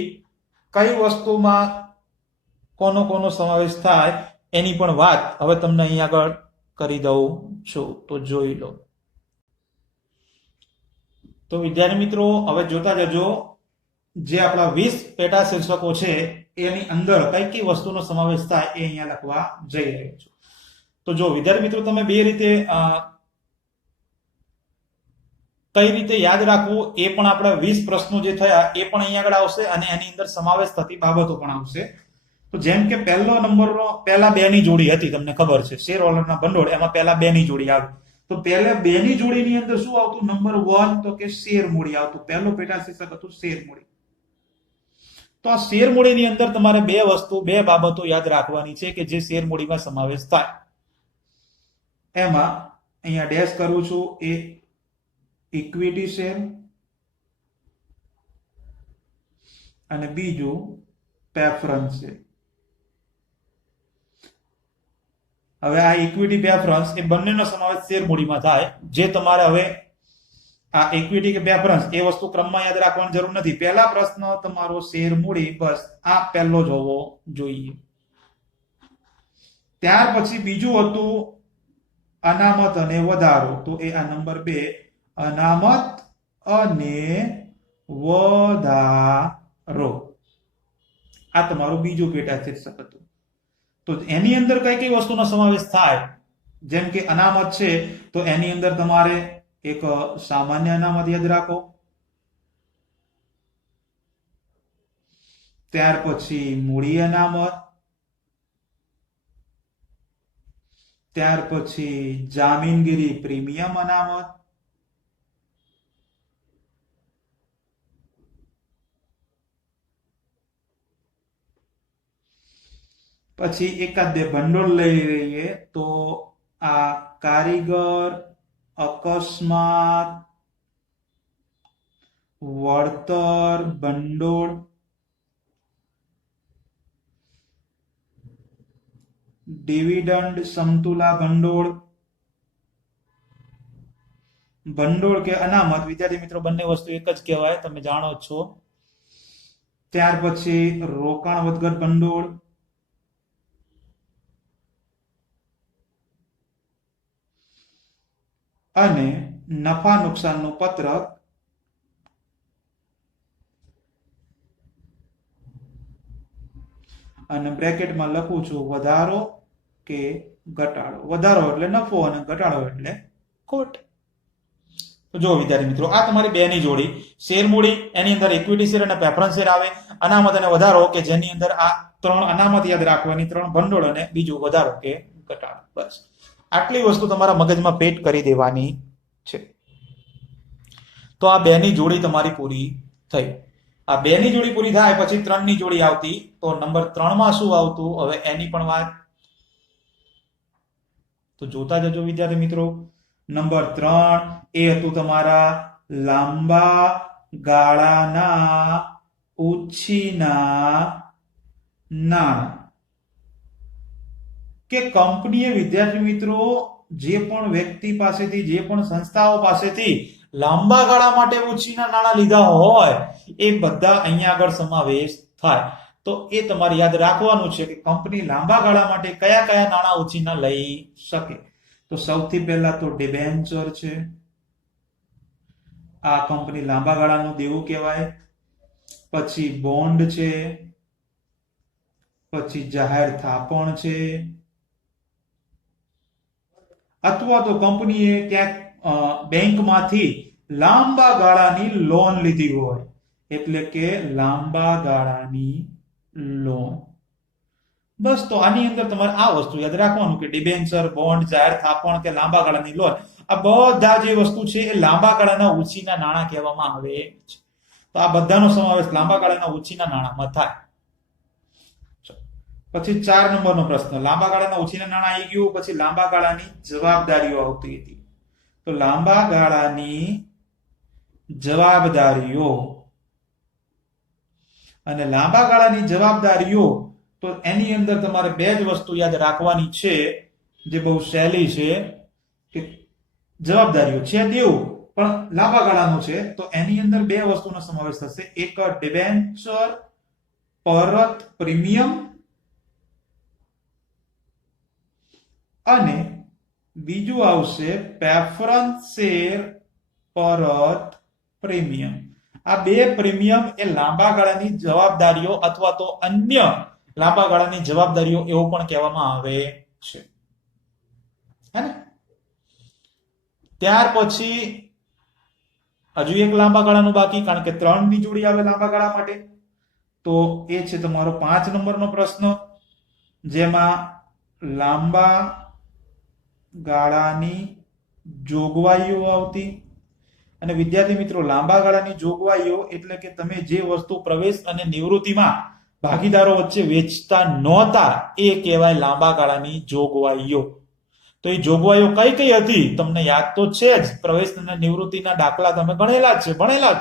કઈ વસ્તુમાં કોનો કોનો સમાવેશ થાય એની પણ વાત હવે તમને અહીં આગળ કરી દઉં છું, તો જોઈ લો. તો વિદ્યાર્થી મિત્રો હવે જોતા જજો, જે આપણા 20 પેટા શીર્ષકો છે એની અંદર કઈ કઈ વસ્તુનો સમાવેશ થાય એ અહીંયા લખવા જઈ રહ્યો છું. તો જો વિદ્યાર્થી મિત્રો તમે બે રીતે કઈ રીતે યાદ રાખવું એ પણ આપણા 20 પ્રશ્નો જે થયા એ પણ અહીંયા આગળ આવશે, અને એની અંદર સમાવેશ થતી બાબતો પણ આવશે. તો જેમ કે પહેલો નંબરનો પહેલા બે ની જોડી હતી, તમને ખબર છે શેર હોલ્ડરના ભંડોળ, એમાં પહેલા બે ની જોડી આવી. તો પહેલા બે ની જોડીની અંદર શું આવતું? નંબર 1 તો કે શેર મૂડી આવતું. પહેલો પેટા શીર્ષક હતું શેર મૂડી. તો આ શેર મૂડીની અંદર તમારે બે બાબતો યાદ રાખવાની છે કે જે શેર મૂડીમાં સમાવેશ થાય. એમાં અહીંયા ડેશ કરું છું, એ ઇક્વિટી શેર અને બીજું પ્રેફરન્સ શેર. હવે આ ઇક્વિટી પ્રેફરન્સ એ બંનેનો સમાવેશ શેર મૂડીમાં થાય. જે તમારે હવે આ ઇક્વિટી કે પ્રેફરન્સ એ વસ્તુ ક્રમમાં યાદ રાખવાની જરૂર નથી. પહેલા પ્રશ્ન તમારો શેર મૂડી, બસ આ પહેલો જ હોવો જોઈએ. ત્યાર પછી બીજું હતું અનામત અને વધારો, તો એ આ નંબર 2 અનામત અને વધારો, આ તમારું બીજું પેટા શીર્ષક હતું. તો એની અંદર કઈ કઈ વસ્તુનો સમાવેશ થાય? જેમ કે અનામત છે તો એની અંદર તમારે એક સામાન્ય અનામત યાદ રાખો, ત્યાર પછી મૂડી અનામત, ત્યાર પછી જામીનગીરી પ્રીમિયમ અનામત, પછી એકાદ બે ભંડોળ લઈ રહીએ તો આ કારીગર અકસ્માત વળતર ભંડોળ, ડિવિડન્ડ સમતુલા ભંડોળ. ભંડોળ કે અનામત વિદ્યાર્થી મિત્રો બંને વસ્તુ એક જ કહેવાય, તમે જાણો છો. ત્યાર પછી રોકાણ વધઘટ ભંડોળ, અને નફા નુકસાનનું પત્રક, અને બ્રેકેટમાં લખું છું વધારો કે ઘટાડો. વધારો એટલે નફો અને ઘટાડો એટલે ખોટ. તો જો વિદ્યાર્થી મિત્રો આ તમારી બે ની જોડી શેર મૂડી, એની અંદર ઇક્વિટી શેર અને પ્રેફરન્સ શેર આવે. અનામત અને વધારો કે જેની અંદર આ 3 અનામત યાદ રાખવાની, 3 ભંડોળ અને બીજું વધારો કે ઘટાડો. બસ આટલી વસ્તુ તમારા મગજમાં પેટ કરી દેવાની છે. તો આ બે ની જોડી તમારી પૂરી થઈ. આ બે ની જોડી પૂરી થાય પછી 3 ની જોડી આવતી. તો નંબર 3 માં શું આવતું હવે એની પણ વાત તો જોતા જજો વિદ્યાર્થી મિત્રો. નંબર 3 એ હતું તમારા લાંબા ગાળાના ઉછીના નાણાં કે કંપનીએ વિદ્યાર્થી મિત્રો જે પણ વ્યક્તિ પાસેથી જે પણ સંસ્થાઓ પાસેથી લાંબા ગાળા માટે ઉછીના નાણાં લીધા હોય એ બધા અહીંયા આગળ સમાવેશ થાય. તો એ તમારે યાદ રાખવાનું છે કે કંપની લાંબા ગાળા માટે કયા કયા નાણાં ઉછીના લઈ શકે. તો સૌથી પહેલા તો ડિબેન્ચર છે, આ કંપની લાંબા ગાળાનું દેવું કહેવાય. પછી બોન્ડ છે, પછી જાહેર થાપણ છે, અથવા તો કંપનીએ ક્યાંક બેંકમાંથી લાંબા ગાળાની લોન લીધી હોય એટલે કે લાંબા ગાળાની લોન. બસ તો આની અંદર તમારે આ વસ્તુ યાદ રાખવાનું કે ડિબેન્ચર, બોન્ડ, જાહેર થાપણ કે લાંબા ગાળાની લોન, આ બધા જે વસ્તુ છે એ લાંબા ગાળાના ઉછીના નાણાં કહેવામાં આવે છે. તો આ બધાનો સમાવેશ લાંબા ગાળાના ઉછીના નાણાંમાં થાય. પછી 4 નંબરનો પ્રશ્ન, લાંબા ગાળાના ઉછીના નાણાં આવી ગયું, પછી લાંબા ગાળાની જવાબદારીઓ આવતી હતી. તો લાંબા ગાળાની જવાબદારીઓ અને લાંબા ગાળાની જવાબદારીઓ, તો એની અંદર તમારે બે જ વસ્તુ યાદ રાખવાની છે જે બહુ સહેલી છે કે જવાબદારીઓ છે દેવું પણ લાંબા ગાળાનું છે, તો એની અંદર બે વસ્તુનો સમાવેશ થશે. એક ડિબેન્ચર પરત પ્રીમિયમ અને બીજું આવશે પ્રેફરન્સ શેર પરત પ્રીમિયમ. આ બે પ્રીમિયમ એ લાંબા ગાળાની જવાબદારીઓ અથવા તો અન્ય લાંબા ગાળાની જવાબદારીઓ એવું પણ કહેવામાં આવે છે. ત્યાર પછી હજુ એક લાંબા ગાળાનું બાકી, કારણ કે 3 ની જોડી આવે લાંબા ગાળા માટે. તો એ છે તમારો 5 નંબરનો પ્રશ્ન, જેમાં લાંબા ગાળાની જોગવાઈઓ આવતી. અને વિદ્યાર્થી મિત્રો, લાંબા ગાળાની જોગવાઈઓ એટલે કે તમે જે વસ્તુ પ્રવેશ અને નિવૃત્તિમાં ભાગીદારો વચ્ચે વેચતા નહોતા એ કહેવાય લાંબા ગાળાની જોગવાઈઓ. તો એ જોગવાઈઓ કઈ કઈ હતી તમને યાદ તો છે જ, પ્રવેશ અને નિવૃત્તિના દાખલા તમે ભણેલા જ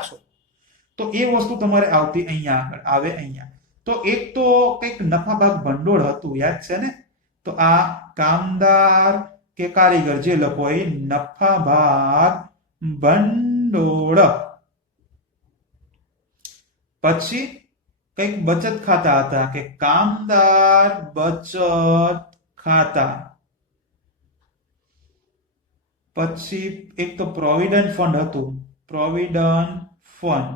છો. તો એ વસ્તુ તમારે આવતી અહીંયા આગળ આવે અહીંયા. તો એક તો કંઈક નફા ભાગ ભંડોળ હતું, યાદ છે ને? તો આ કામદાર કે કારીગર જે લોકો એ નફા ભાગ ભંડોળ. પછી કંઈક બચત ખાતા હતા કે કામદાર બચત ખાતા. પછી એક તો પ્રોવિડન્ટ ફંડ હતું, પ્રોવિડન્ટ ફંડ.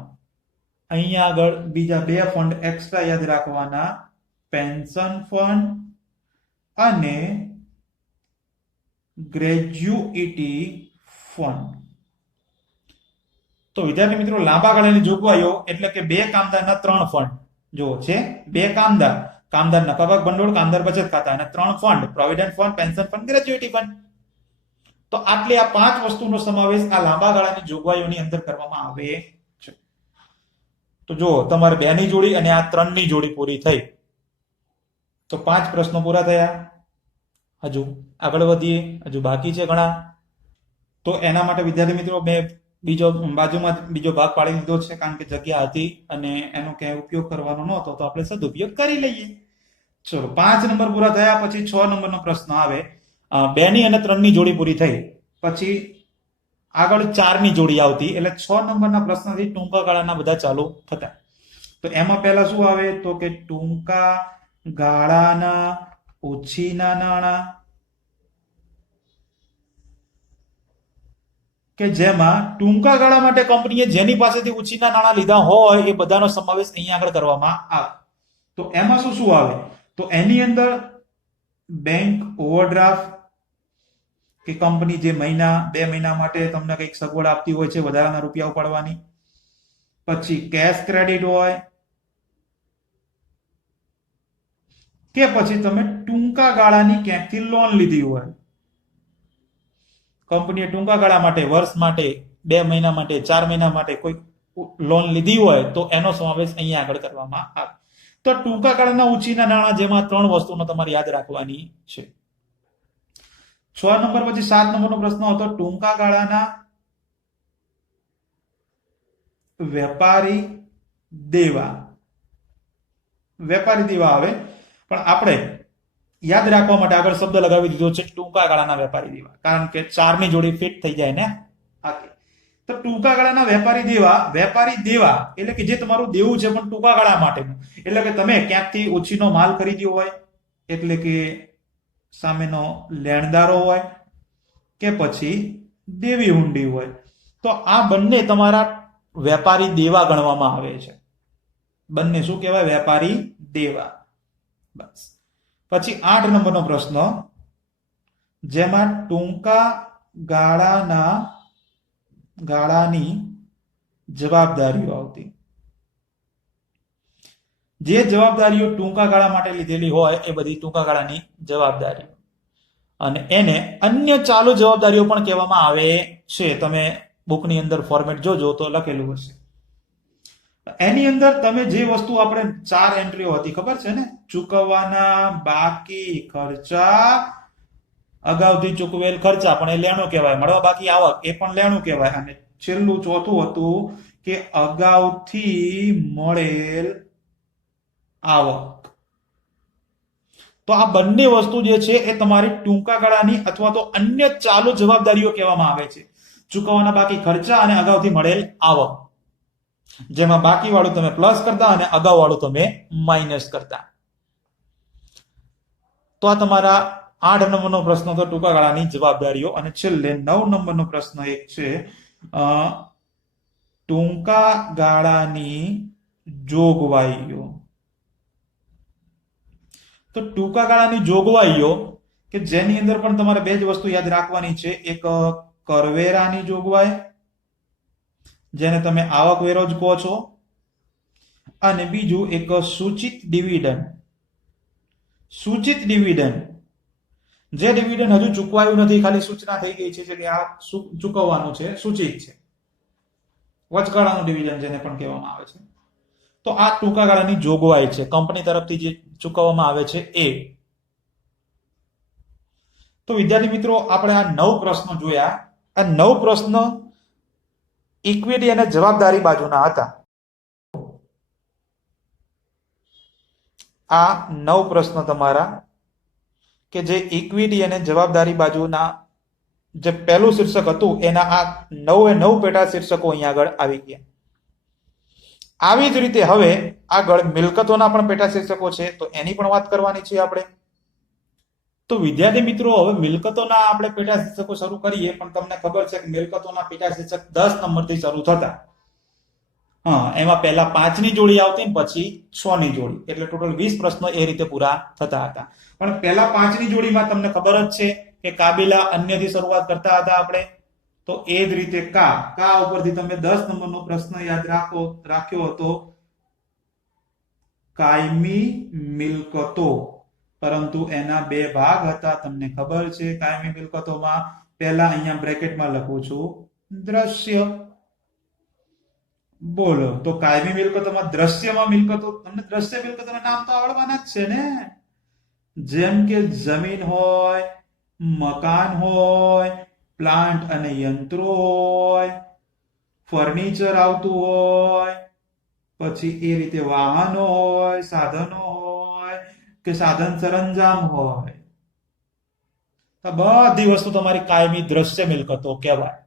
અહીંયા આગળ બીજા બે ફંડ એક્સ્ટ્રા યાદ રાખવાના, પેન્શન ફંડ અને ગ્રેજ્યુઇટી ફંડ. તો વિદ્યાર્થી મિત્રો, લાંબા ગાળાની જોગવાઈઓ એટલે કે બે કામદારના 3 ફંડ જો છે. બે કામદાર નફા ભાગ ભંડોળ, કામદાર બચત ખાતા, અને 3 fund, provident fund, pension fund, gratuity fund. તો આટલી આ 5 વસ્તુનો સમાવેશ આ લાંબા ગાળાની જોગવાઈઓની અંદર કરવામાં આવે છે. તો જો તમારે 2 ની જોડી અને આ 3 ની જોડી પૂરી થઈ, તો 5 પ્રશ્નો પૂરા થયા. હજુ આગળ વધીએ, હજુ બાકી છે ઘણા. તો એના માટે વિદ્યાર્થી મિત્રો મેં બાજુમાં બીજો ભાગ પાડી દીધો છે, કારણ કે જગ્યા હતી અને એનો ક્યાંય ઉપયોગ કરવાનો નહોતો, તો આપણે સદુપયોગ કરી લઈએ. ચલો, 5 નંબર પૂરા થયા. પછી 6 નંબરનો પ્રશ્ન આવે. 2 ની અને 3 ની જોડી પૂરી થઈ પછી આગળ 4 ની જોડી આવતી, એટલે 6 નંબરના પ્રશ્નથી ટૂંકા ગાળાના બધા ચાલુ થતા. તો એમાં પહેલા શું આવે તો કે ટૂંકા ગાળાના ઉછીના નાણાં, કે જેમાં ટૂંકા ગાળા માટે કંપનીએ જેની પાસેથી ઉછીના નાણાં લીધા હોય એ બધાનો સમાવેશ અહીંયા આગળ કરવામાં આવે. તો એમાં શું શું આવે તો એની અંદર બેંક ઓવરડ્રાફ્ટ, કે કંપની જે 2 મહિના માટે તમને કંઈક સગવડ આપતી હોય છે વધારાના રૂપિયા ઉપાડવાની. પછી કેશ ક્રેડિટ હોય, કે પછી તમે ટૂંકા ગાળાની ક્યાંકથી લોન લીધી હોય. કંપનીએ ટૂંકા ગાળા માટે, વર્ષ માટે, 2 મહિના માટે, 4 મહિના માટે કોઈ લોન લીધી હોય તો એનો સમાવેશ અહીંયા આગળ કરવામાં આવે. તો ટૂંકા ગાળાના ઉછીના નાણાં, જેમાં 3 વસ્તુનો તમારે યાદ રાખવાની છે. 6 નંબર પછી 7 નંબરનો પ્રશ્ન હતો ટૂંકા ગાળાના વેપારી દેવા. વેપારી દેવા આવે, પણ આપણે યાદ રાખવા માટે આગળ શબ્દ લગાવી દીધો છે ટૂંકા ગાળાના વેપારી દેવા, કારણ કે 4 ની જોડી ફિટ થઈ જાય ને આખી. તો ટૂંકા ગાળાના વેપારી દેવા એટલે કે જે તમારું દેવું છે પણ ટૂંકા ગાળા માટેનું, એટલે કે તમે ક્યાંકથી ઓછીનો માલ ખરીદ્યો હોય, એટલે કે સામેનો લેણદારો હોય કે પછી દેવી હુંડી હોય, તો આ બંને તમારા વેપારી દેવા ગણવામાં આવે છે. બંને શું કહેવાય? વેપારી દેવા. બસ. પછી 8 નંબરનો પ્રશ્ન, જેમાં ટૂંકા ગાળાની જવાબદારીઓ આવતી. જે જવાબદારીઓ ટૂંકા ગાળા માટે લીધેલી હોય એ બધી ટૂંકા ગાળાની જવાબદારીઓ, અને એને અન્ય ચાલુ જવાબદારીઓ પણ કહેવામાં આવે છે. તમે બુકની અંદર ફોર્મેટ જોજો તો લખેલું હશે. એની અંદર તમે જે વસ્તુ આપણે 4 એન્ટ્રીઓ હતી ખબર છે ને, ચૂકવવાના બાકી ખર્ચા, અગાઉથી ચૂકવેલ ખર્ચા પણ એ લેણું કહેવાય, મળવા બાકી આવક એ પણ લેણું કહેવાય, અને છેલ્લું ચોથું હતું કે અગાઉથી મળેલ આવક. તો આ બંને વસ્તુ જે છે એ તમારી ટૂંકા ગાળાની અથવા તો અન્ય ચાલુ જવાબદારીઓ કહેવામાં આવે છે. ચૂકવવાના બાકી ખર્ચા અને અગાઉથી મળેલ આવક, જેમાં બાકી વાળું તમે પ્લસ કરતા અને અગાઉ વાળું તમે માઇનસ કરતા. તો આ તમારા 8 નંબરનો પ્રશ્ન હતો, ટૂંકા ગાળાની જવાબદારીઓ. અને છેલ્લે 9 નંબરનો પ્રશ્ન એક છે, ટૂંકા ગાળાની જોગવાઈઓ. તો ટૂંકા ગાળાની જોગવાઈઓ કે જેની અંદર પણ તમારે બે જ વસ્તુ યાદ રાખવાની છે. એક કરવેરાની જોગવાઈ, જેને તમે આવકવેરો જ કહો છો, અને બીજું એક સૂચિત ડિવિડન્ડ. સૂચિત ડિવિડન્ડ, જે ડિવિડન્ડ હજુ ચૂકવાયું નથી, ખાલી સૂચના થઈ ગઈ છે કે આ ચૂકવવાનું છે, સૂચિત છે, વચગાળાનું ડિવિડન્ડ જેને પણ કહેવામાં આવે છે. તો આ ટૂંકા ગાળાની જોગવાઈ છે, કંપની તરફથી જે ચૂકવવામાં આવે છે એ. તો વિદ્યાર્થી મિત્રો, આપણે આ 9 પ્રશ્નો જોયા. આ 9 પ્રશ્ન ઇક્વિટી અને જવાબદારી બાજુના હતા. આ 9 પ્રશ્ન તમારા કે જે ઇક્વિટી અને જવાબદારી બાજુના જે પહેલું શીર્ષક હતું એના આ 9 પેટા શીર્ષકો અહીંયા આગળ આવી ગયા. આવી જ રીતે હવે આગળ મિલકતોના પણ પેટા શીર્ષકો છે, તો એની પણ વાત કરવાની છે આપણે. તો વિદ્યાર્થી મિત્રો, હવે મિલકતોના આપણે પેટા શીર્ષકો શરૂ કરીએ, પણ તમને ખબર છે કે મિલકતોના પેટા શીર્ષક 10 નંબરથી શરૂ થતા. એમાં પહેલા 5 ની જોડી આવતી ને પછી 6 ની જોડી, એટલે ટોટલ 20 પ્રશ્નો એ રીતે પૂરા થતા હતા. પણ પહેલા 5 ની જોડીમાં તમને ખબર જ છે કે કાબિલા અન્યથી શરૂઆત કરતા હતા આપણે. તો એ જ રીતે કા ઉપરથી તમે 10 નંબરનો પ્રશ્ન યાદ રાખ્યો હતો, કાયમી મિલકતો, પરંતુ એના 2 ભાગ હતા. તમને ખબર છે કાયમી મિલકતોમાં પહેલા અહીંયા બ્રેકેટમાં લખું છું દ્રશ્ય. બોલો, તો કાયમી મિલકતોમાં દ્રશ્યમાં મિલકતો, તમને દ્રશ્ય મિલકતોના નામ તો આવડવાના જ છે ને, જેમ કે જમીન હોય, મકાન હોય, પ્લાન્ટ અને યંત્રો હોય, ફર્નિચર આવતું હોય, પછી એ રીતે વાહનો હોય, સાધનો હોય કે સાધન સરંજામ હોય. તો બધી વસ્તુ તમારી કાયમી દ્રશ્ય મિલકતો કહેવાય.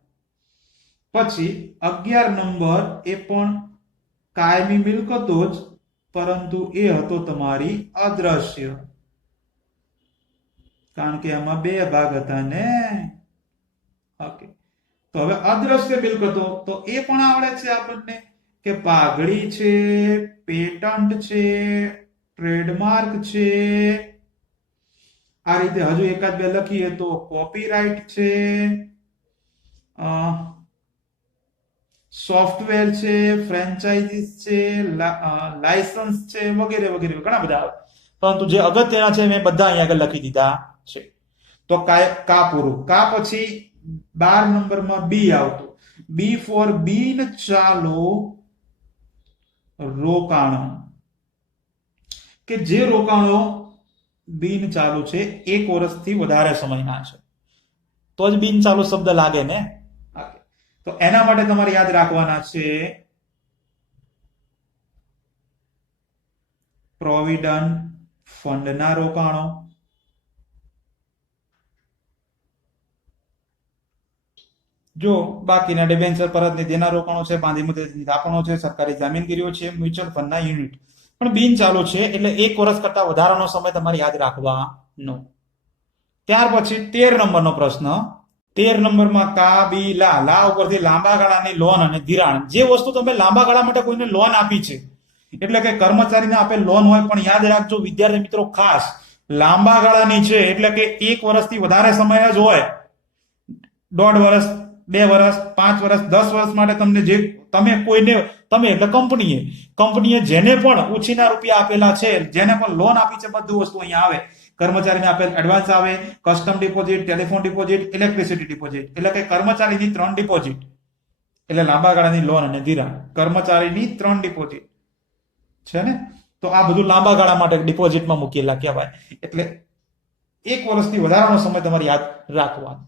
પછી 11 નંબર એ પણ કાયમી મિલકતો જ, પરંતુ એ હતો તમારી અદ્રશ્ય, કારણ કે એમાં 2 ભાગ હતા ને. ઓકે, તો હવે અદ્રશ્ય મિલકતો, તો એ પણ આવડે છે આપણને કે પાઘડી છે, પેટન્ટ છે, ટ્રેડમાર્ક છે. આ રીતે હજુ એકાદ બે લખીએ તો કોપીરાઇટ છે, સોફ્ટવેર છે, ફ્રેન્ચાઇઝીસ છે, લાયસન્સ છે, વગેરે વગેરે ઘણા બધા આવે. પરંતુ જે અગત્યના છે મેં બધા અહીંયા આગળ લખી દીધા છે. તો કા પૂરું. કા પછી 12 નંબરમાં બી આવતું. બી ફોર બિન ચાલુ રોકાણો, કે જે રોકાણો બિન ચાલુ છે, 1 વર્ષથી વધારે સમયના છે, તો જ બિન ચાલુ શબ્દ લાગે ને. તો એના માટે તમારે યાદ રાખવાના છે પ્રોવિડન્ટ ફંડના રોકાણો, જો બાકીના ડિબેન્ચર પરત નિધિના રોકાણો છે, બાંધી મુદત રાપણો છે, સરકારી જામીનગીરીઓ છે, મ્યુચ્યુઅલ ફંડના યુનિટ. પણ બિન ચાલુ છે એટલે 1 વર્ષ કરતા વધારાનો સમય તમારે યાદ રાખવાનો. ત્યાર પછી 13 નંબરનો પ્રશ્ન. 13 નંબરમાં કાબીલા, લા ઉપરથી લાંબા ગાળાની લોન અને ધિરાણ. જે વસ્તુ તમે લાંબા ગાળા માટે કોઈને લોન આપી છે, એટલે કે કર્મચારીને આપેલ લોન હોય, પણ યાદ રાખજો વિદ્યાર્થી મિત્રો ખાસ, લાંબા ગાળાની છે એટલે કે 1 વર્ષથી વધારે સમય જ હોય. 1.5 વર્ષ, 2 વર્ષ, 5 વર્ષ, 10 વર્ષ માટે તમને જે તમે કોઈને, તમે એટલે કંપનીએ જેને પણ ઉછીના રૂપિયા આપેલા છે, જેને પણ લોન આપી છે, બધું વસ્તુ અહીંયા આવે. કર્મચારીને આપેલ એડવાન્સ આવે, custom deposit, telephone deposit, electricity deposit, એટલે કે કર્મચારીની 3 ડિપોઝિટ, એટલે લાંબા ગાળાની લોન અને ધિરાણ. કર્મચારીની 3 ડિપોઝિટ છે ને, તો આ બધું લાંબા ગાળા માટે ડિપોઝિટમાં મૂકેલા કહેવાય. એટલે 1 વર્ષથી વધારાનો સમય તમારે યાદ રાખવાનો.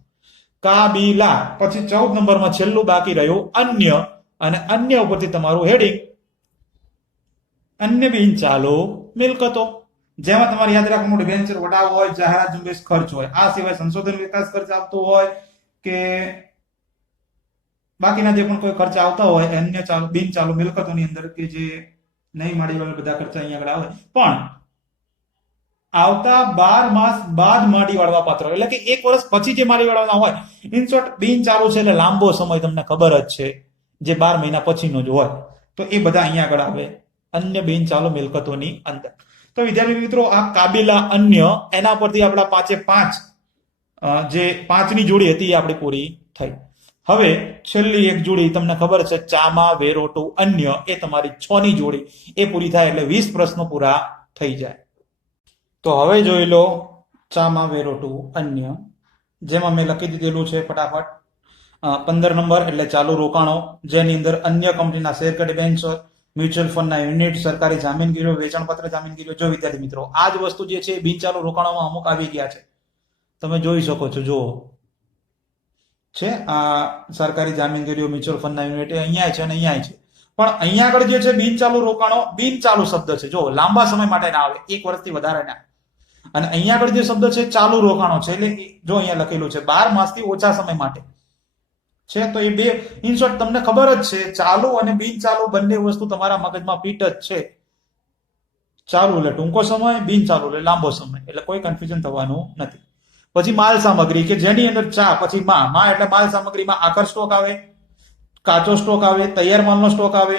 કાબીલા. પછી 14 નંબરમાં છેલ્લું બાકી રહ્યું અન્ય, અને અન્ય ઉપરથી તમારું હેડિંગ અન્ય બિન ચાલુ મિલકતો, જેમાં તમારે યાદ રાખવાનું ડિબેન્ચર વટાવ હોય, જાહેરાત ઝુંબેશ ખર્ચ હોય. આ સિવાય સંશોધન વિકાસ ખર્ચ આવતો હોય કે બાકીના જે પણ કોઈ ખર્ચ આવતા હોય અન્ય ચાલુ બિન ચાલુ મિલકતોની અંદર, કે જે નહીં માડી વાળા બધા ખર્ચા અહીંયા આગળ આવે, પણ આવતા 12 માસ બાદ માડી વાળવા પાત્ર, એટલે કે 1 વર્ષ પછી જે માડી વાળવાના હોય. ઇન શોર્ટ બિન ચાલુ છે એટલે લાંબો સમય, તમને ખબર જ છે, જે 12 મહિના પછીનો જ હોય. તો એ બધા અહીંયા આગળ આવે અન્ય બિન ચાલુ મિલકતોની અંદર. તો વિદ્યાર્થી મિત્રો, આ કાબીલા અન્ય, એના પરથી આપણા 5 જે 5ની જોડી હતી એ આપણી પૂરી થઈ. હવે છેલ્લી એક જોડી તમને ખબર છે, ચામાં વેરોટું અન્ય, એ તમારી 6ની જોડી, એ પૂરી થાય એટલે 20 પ્રશ્નો પૂરા થઈ જાય. તો હવે જોઈ લો ચામાં વેરોટું અન્ય, જેમાં મેં લખી દીધેલું છે ફટાફટ. 15 નંબર એટલે ચાલુ રોકાણો, જેની અંદર અન્ય કંપનીના શેર કે ડિબેન્ચર, મ્યુચ્યુઅલ ફંડના યુનિટ, સરકારી જામીનગીરીઓ, વેચાણપત્ર જામીનગીરીઓ. જો વિદ્યાર્થી મિત્રો, આ જ વસ્તુ જે છે બિન ચાલુ રોકાણોમાં અમુક આવી ગયા છે, તમે જોઈ શકો છો. જુઓ છે આ સરકારી જામીનગીરીઓ, મ્યુચ્યુઅલ ફંડના યુનિટ, અહીંયા છે અને અહીંયા છે. પણ અહીંયા આગળ જે છે બિન ચાલુ રોકાણો, બિન ચાલુ શબ્દ છે, જો લાંબા સમય માટે ના આવે, 1 વર્ષથી વધારે ના. અને અહીંયા આગળ જે શબ્દ છે ચાલુ રોકાણો છે, એટલે જો અહીંયા લખેલું છે 12 માસથી ઓછા સમય માટે છે. તો એ બે, ઇન શોર્ટ તમને ખબર જ છે, ચાલુ અને બિન ચાલુ બંને વસ્તુ તમારા મગજમાં ફિટ જ છે. ચાલુ એટલે ટૂંકો સમય, બિન ચાલુ એટલે લાંબો સમય, એટલે કોઈ કન્ફ્યુઝન થવાનું નથી. પછી માલ સામગ્રી, કે જેની અંદર ચા, પછી માં એટલે માલ સામગ્રીમાં આખર સ્ટોક આવે, કાચો સ્ટોક આવે, તૈયાર માલનો સ્ટોક આવે,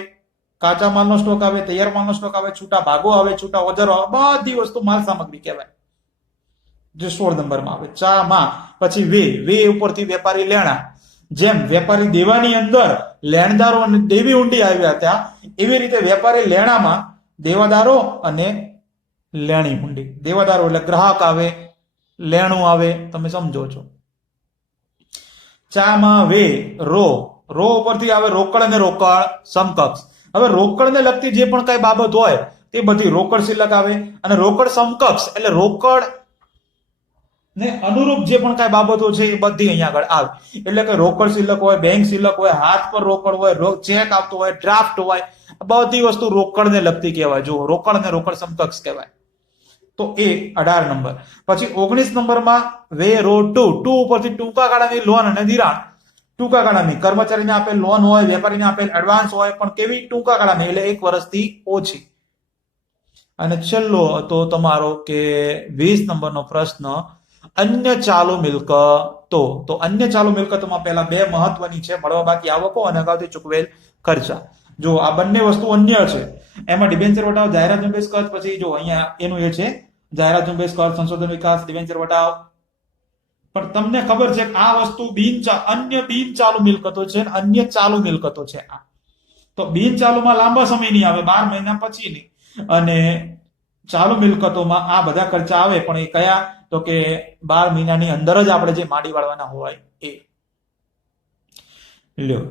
કાચા માલનો સ્ટોક આવે, તૈયાર માલનો સ્ટોક આવે, છૂટા ભાગો આવે, છૂટા ઓજારો આવે, બધી વસ્તુ માલ સામગ્રી કહેવાય, જે 16 નંબરમાં આવે. ચામાં પછી વે ઉપરથી વેપારી લેણા, જેમ વેપારી દેવાની અંદર લેણદારો અને દેવી ઊંડી આવ્યા હતા, એવી રીતે વેપારી લેણામાં દેવાદારો અને લેણી ઊંડી. દેવાદારો એટલે ગ્રાહક આવે, લેણું આવે, તમે સમજો છો. ચામાં રો ઉપરથી આવે રોકડ અને રોકડ સમકક્ષ. હવે રોકડને લગતી જે પણ કઈ બાબત હોય તે બધી રોકડ શિલ્લક આવે, અને રોકડ સમકક્ષ એટલે રોકડ ને અનુરૂપ જે પણ કઈ બાબતો છે એ બધી અહીંયા આગળ આવે. એટલે કે રોકડ શિલ્લક હોય, બેંક શિલ્લક હોય, હાથ પર રોકડ હોય, ચેક આપતો હોય, ડ્રાફ્ટ હોય, બધી વસ્તુ રોકડને લગતી કહેવાય. જો રોકડ ને રોકડ સમકક્ષ કહેવાય. તો એ 18 નંબર. પછી 19 નંબરમાં વેરોટુ, ટુ ઉપરથી ટૂંકા ગાળાની લોન અને ધિરાણ. ટૂંકા ગાળાની કર્મચારીને આપેલ લોન હોય, વેપારીને આપેલ એડવાન્સ હોય, પણ કેવી ટૂંકા ગાળાની, એટલે 1 વર્ષથી ઓછી. અને છેલ્લો હતો તમારો કે 20 નંબરનો પ્રશ્ન, અન્ય ચાલુ મિલકતો. તો અન્ય ચાલુ મિલકતોમાં પહેલા 2 મહત્વની છે, મળવા બાકી આવકો અને અગાઉથી ચૂકવેલ ખર્ચા. જો આ બંને વસ્તુ અન્ય છે, એમાં ડિબેન્ચર વટાવ, જાહેરાત ઝુંબેશ ખર્ચ, પછી જો અહીંયા એનું એ છે જાહેરાત ઝુંબેશ ખર્ચ, સંશોધન વિકાસ, ડિબેન્ચર વટાવ. પણ તમને ખબર છે કે આ વસ્તુ અન્ય બિન ચાલુ મિલકતો છે, અન્ય ચાલુ મિલકતો છે. આ તો બિન ચાલુમાં લાંબા સમયની આવે, 12 મહિના પછીની, અને ચાલુ મિલકતોમાં આ બધા ખર્ચા આવે, પણ એ કયા, તો કે 12 મહિનાની અંદર જ આપણે જે માડી વાળવાના હોય એ. લ્યો,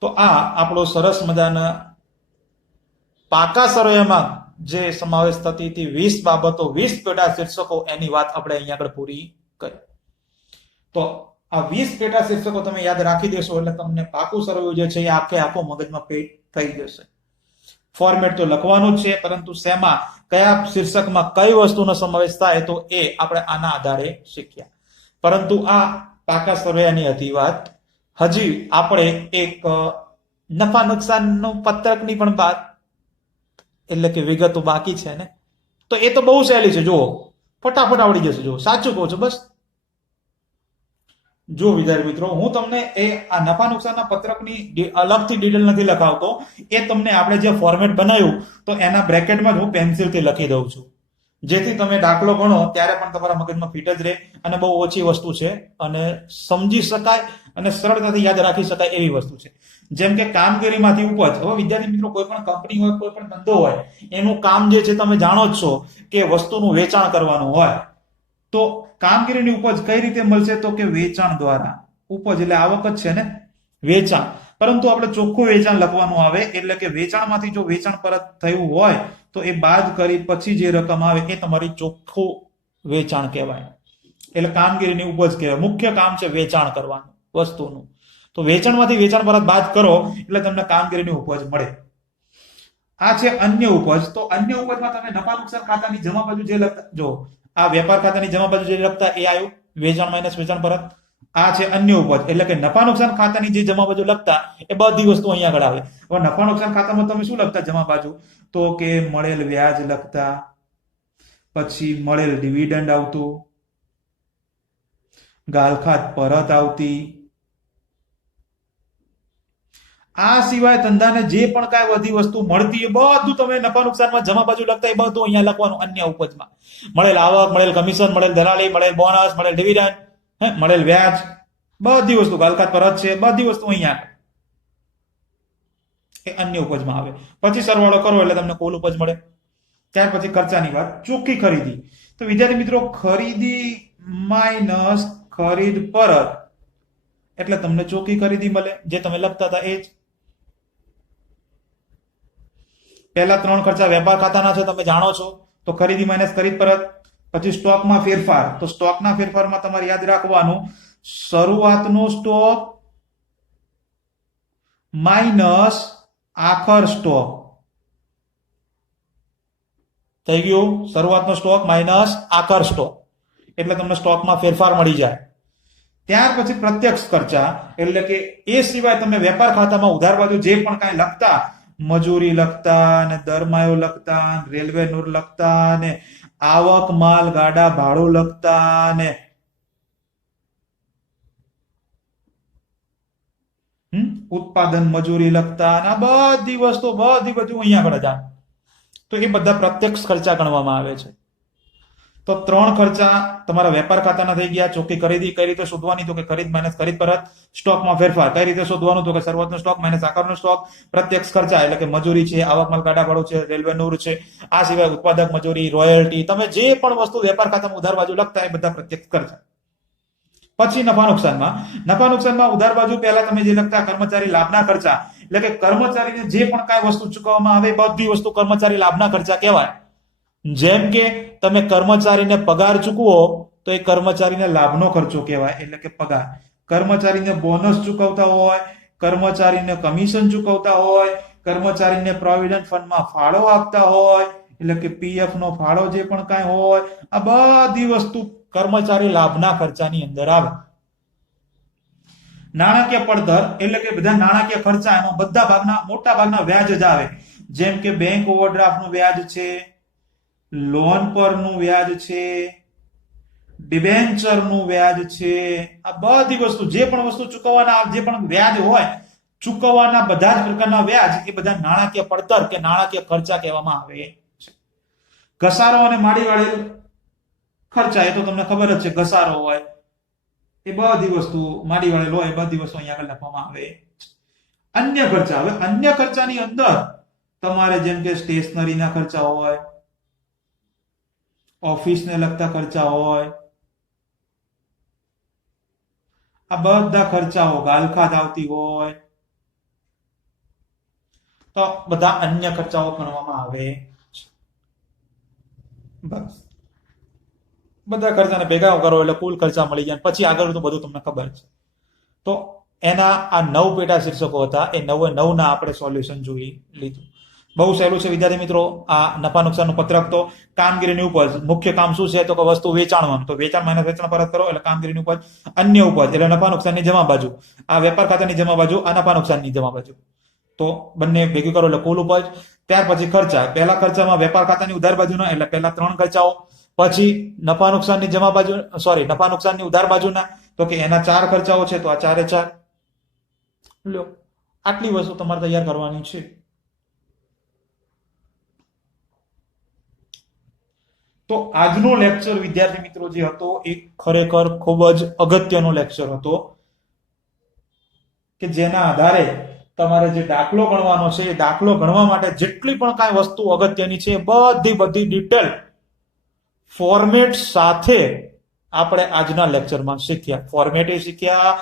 તો આ આપણો સરસ મજાના પાકા સરવૈયામાં જે સમાવેશ થતી હતી 20 બાબતો, 20 પેટા શીર્ષકો, એની વાત આપણે અહીંયા આગળ પૂરી કરી. તો આ 20 પેટા શીર્ષકો તમે યાદ રાખી દેશો એટલે તમને પાકું સરવૈયું જે છે એ આખે આખો મગજમાં પેટ થઈ જશે. ફોર્મેટ તો લખવાનું જ છે, પરંતુ શેમાં, કયા શીર્ષકમાં કઈ વસ્તુનો સમાવેશ થાય તો એ આપણે આના આધારે શીખ્યા. પરંતુ આ પાકા સરવૈયાની હતી વાત. હજી આપણે એક નફા નુકસાનનું પત્રકની પણ વાત એટલે કે વિગતો બાકી છે ને, તો એ તો બહુ સહેલી છે. જુઓ, ફટાફટ આવડી જશે. જુઓ, સાચું કહું છું. બસ જો વિદ્યાર્થી મિત્રો, હું તમને એ આ નફા નુકસાનના પત્રકની અલગથી ડિટેલ નથી લખાવતો. એ તમને આપણે જે ફોર્મેટ બનાવ્યું તો એના બ્રેકેટમાં જ હું પેન્સિલથી લખી દઉં છું, જેથી તમે દાખલો ગણો ત્યારે પણ તમારા મગજમાં ફિટ જ રહે અને બહુ ઓછી વસ્તુ છે અને સમજી શકાય અને સરળતાથી યાદ રાખી શકાય એવી વસ્તુ છે. જેમ કે કામગીરીમાંથી ઉપજ. હવે વિદ્યાર્થી મિત્રો, કોઈ પણ કંપની હોય, કોઈ પણ ધંધો હોય, એનું કામ જે છે તમે જાણો જ છો કે વસ્તુનું વેચાણ કરવાનું હોય. તો કામગીરીની ઉપજ કઈ રીતે મળશે તો કે વેચાણ દ્વારા. ઉપજ એટલે આવક જ છે ને, વેચાણ. પરંતુ આપણે ચોખ્ખું વેચાણ લખવાનું આવે, એટલે કે વેચાણમાંથી જો વેચાણ પરત થયું હોય તો એ બાદ કરી પછી જે રકમ આવે એ તમારી ચોખ્ખું વેચાણ કહેવાય. એટલે કામગીરીની ઉપજ કહેવાય. મુખ્ય કામ છે વેચાણ કરવાનું વસ્તુનું. તો વેચાણમાંથી વેચાણ પરત બાદ કરો એટલે તમને કામગીરીની ઉપજ મળે. આ છે અન્ય ઉપજ. તો અન્ય ઉપજમાં તમે નફા નુકસાન ખાતાની જમા બાજુ જે લખતા, જો આ વેપાર ખાતાની જમા બાજુ જે લખતા એ આવ્યું વેચાણ માઇનસ વેચાણ પરત. આ છે અન્ય ઉપજ, એટલે કે નફા નુકસાન ખાતાની જે જમા બાજુ લખતા એ બધી વસ્તુ અહીંયા આગળ આવે. હવે નફા નુકસાન ખાતામાં તમે શું લખતા જમા બાજુ, તો કે મળેલ વ્યાજ લખતા, પછી મળેલ ડિવિડન્ડ આવતું, ગાલખાત પરત આવતી. આ સિવાય ધંધાને જે પણ કાંઈ બધી વસ્તુ મળતી એ બધું તમે નફા નુકસાનમાં જમા બાજુ લખતા એ બધું અહીંયા લખવાનું અન્ય ઉપજમાં. મળેલ આવક, મળેલ કમિશન, મળેલ દલાલી, મળેલ બોનસ, મળેલ ડિવિડન્ડ, મળેલ વ્યાજ, બધી વસ્તુ, ગાલખાત પરત છે, બધી વસ્તુ અહીંયા એ અન્ય ઉપજમાં આવે. પછી સરવાળો કરો એટલે તમને કુલ ઉપજ મળે. ત્યાર પછી ખર્ચાની વાત, ચોખ્ખી ખરીદી. તો વિદ્યાર્થી મિત્રો, ખરીદી માઇનસ ખરીદ પરત એટલે તમને ચોખ્ખી ખરીદી મળે, જે તમે લખતા હતા એ જ. પહેલા ત્રણ ખર્ચા વેપાર ખાતાના છે, તમે જાણો છો. તો ખરીદી માઇનસ ખરીદ પરત. પછી સ્ટોકમાં ફેરફાર. તો સ્ટોકના ફેરફારમાં તમારે યાદ રાખવાનું, શરૂઆતનો સ્ટોક માઇનસ આખર સ્ટોક. થઈ ગયું? શરૂઆતનો સ્ટોક માઇનસ આખર સ્ટોક એટલે તમને સ્ટોકમાં ફેરફાર મળી જાય. ત્યાર પછી પ્રત્યક્ષ ખર્ચા, એટલે કે એ સિવાય તમે વેપાર ખાતામાં ઉધાર બાજુ જે પણ કાંઈ લખતા, મજૂરી લખતા ને દરમાયો લખતા, રેલવે નૂર લખતા ને આવક માલ ગાડા ભાડું લખતા ને ઉત્પાદન મજૂરી લખતા અને આ બધી વસ્તુ બધી બધું અહીંયા આગળ જાય. તો એ બધા પ્રત્યક્ષ ખર્ચા ગણવામાં આવે છે. તો ત્રણ ખર્ચા તમારા વેપાર ખાતાના થઈ ગયા. ચોખ્ખી ખરીદી કઈ રીતે શોધવાની, તો કે ખરીદ માઇનસ ખરીદ પરત. સ્ટોકમાં ફેરફાર કઈ રીતે શોધવાનું, તો કે શરૂઆતનો સ્ટોક માઇનસ આખરનો સ્ટોક. પ્રત્યક્ષ ખર્ચા એટલે કે મજૂરી છે, આવક માલ ગાડા ભાડું છે, રેલવે નૂર છે. આ સિવાય ઉત્પાદક મજૂરી, રોયલ્ટી, તમે જે પણ વસ્તુ વેપાર ખાતામાં ઉધાર બાજુ લખતા એ બધા પ્રત્યક્ષ ખર્ચા. પછી નફા નુકસાનમાં ઉધાર બાજુ પહેલા તમે જે લખતા કર્મચારી લાભના ખર્ચા, એટલે કે કર્મચારીને જે પણ કાંઈ વસ્તુ ચૂકવવામાં આવે બધી વસ્તુ કર્મચારી લાભના ખર્ચા કહેવાય. જેમ કે તમે કર્મચારીને પગાર ચૂકવો તો એ કર્મચારીને લાભનો ખર્ચો કહેવાય, એટલે કે પગાર. કર્મચારીને બોનસ ચૂકવતા હોય, કર્મચારીને કમિશન ચૂકવતા હોય, કર્મચારીને પ્રોવિડન્ટ ફંડમાં ફાળો આપતા હોય, એટલે કે પીએફ નો ફાળો જે પણ કાંઈ હોય, આ બધી વસ્તુ કર્મચારી લાભના ખર્ચાની અંદર આવે. નાણાકીય પડતર એટલે કે બધા નાણાકીય ખર્ચા, એમાં બધા ભાગના મોટા ભાગના વ્યાજ જ આવે. જેમ કે બેંક ઓવરડ્રાફ્ટનું વ્યાજ છે, લોન પરનું વ્યાજ છે, ડિબેન્ચરનું વ્યાજ છે. આ બધી વસ્તુ જે પણ વસ્તુ ચૂકવવાના જે પણ વ્યાજ હોય, ચૂકવવાના બધા જ પ્રકારના વ્યાજ એ બધા નાણાકીય પડતર કે નાણાકીય ખર્ચા કહેવામાં આવે છે. ઘસારો અને માડી વાળેલ ખર્ચા એ તો તમને ખબર જ છે. ઘસારો હોય એ બધી વસ્તુ માડી વાળેલ હોય એ બધી વસ્તુ અહીંયા આગળ લખવામાં આવે. અન્ય ખર્ચા, હવે અન્ય ખર્ચાની અંદર તમારે જેમ કે સ્ટેશનરીના ખર્ચા હોય, ઓફિસને લગતા ખર્ચા હોય, આ બધા ખર્ચાઓ, ગાલખાત આવતી હોય, તો બધા અન્ય ખર્ચાઓ ગણવામાં આવે. બસ બધા ખર્ચાને ભેગા કરો એટલે કુલ ખર્ચા મળી જાય. પછી આગળ તો બધું તમને ખબર છે. તો એના આ 9 પેટા શીર્ષકો હતા. એ 9 ના આપણે સોલ્યુશન જોઈ લીધું. બહુ સહેલું છે વિદ્યાર્થી મિત્રો. આ નફા નુકસાનનું પત્રક તો કામગીરીની ઉપજ, મુખ્ય કામ શું છે તો કે વસ્તુ વેચાણવાનું, તો વેચાણ માઇનસ વેચાણ પરત કરો એટલે કામગીરીની ઉપજ. અન્ય ઉપજ એટલે નફા નુકસાનની જમા બાજુ, આ વેપાર ખાતાની જમા બાજુ, આ નફા નુકસાનની જમા બાજુ, તો બંને ભેગું કરો એટલે કુલ ઉપજ. ત્યાર પછી ખર્ચા, પહેલા ખર્ચામાં વેપાર ખાતાની ઉધાર બાજુના એટલે પહેલા 3 ખર્ચાઓ, પછી નફા નુકસાનની જમા બાજુ, નફા નુકસાનની ઉધાર બાજુના તો કે એના 4 ખર્ચાઓ છે તો આ 4 એ 4. લ્યો, આટલી વસ્તુ તમારે તૈયાર કરવાની છે. તો આજનો લેક્ચર વિદ્યાર્થી મિત્રો જે હતો એ ખરેખર ખૂબ જ અગત્યનો લેક્ચર હતો, કે જેના આધારે તમારે જે દાખલો ગણવાનો છે એ દાખલો ગણવા માટે જેટલી પણ કાંઈ વસ્તુ અગત્યની છે એ બધી ડિટેલ ફોર્મેટ સાથે આપણે આજના લેક્ચરમાં શીખ્યા. ફોર્મેટ એ શીખ્યા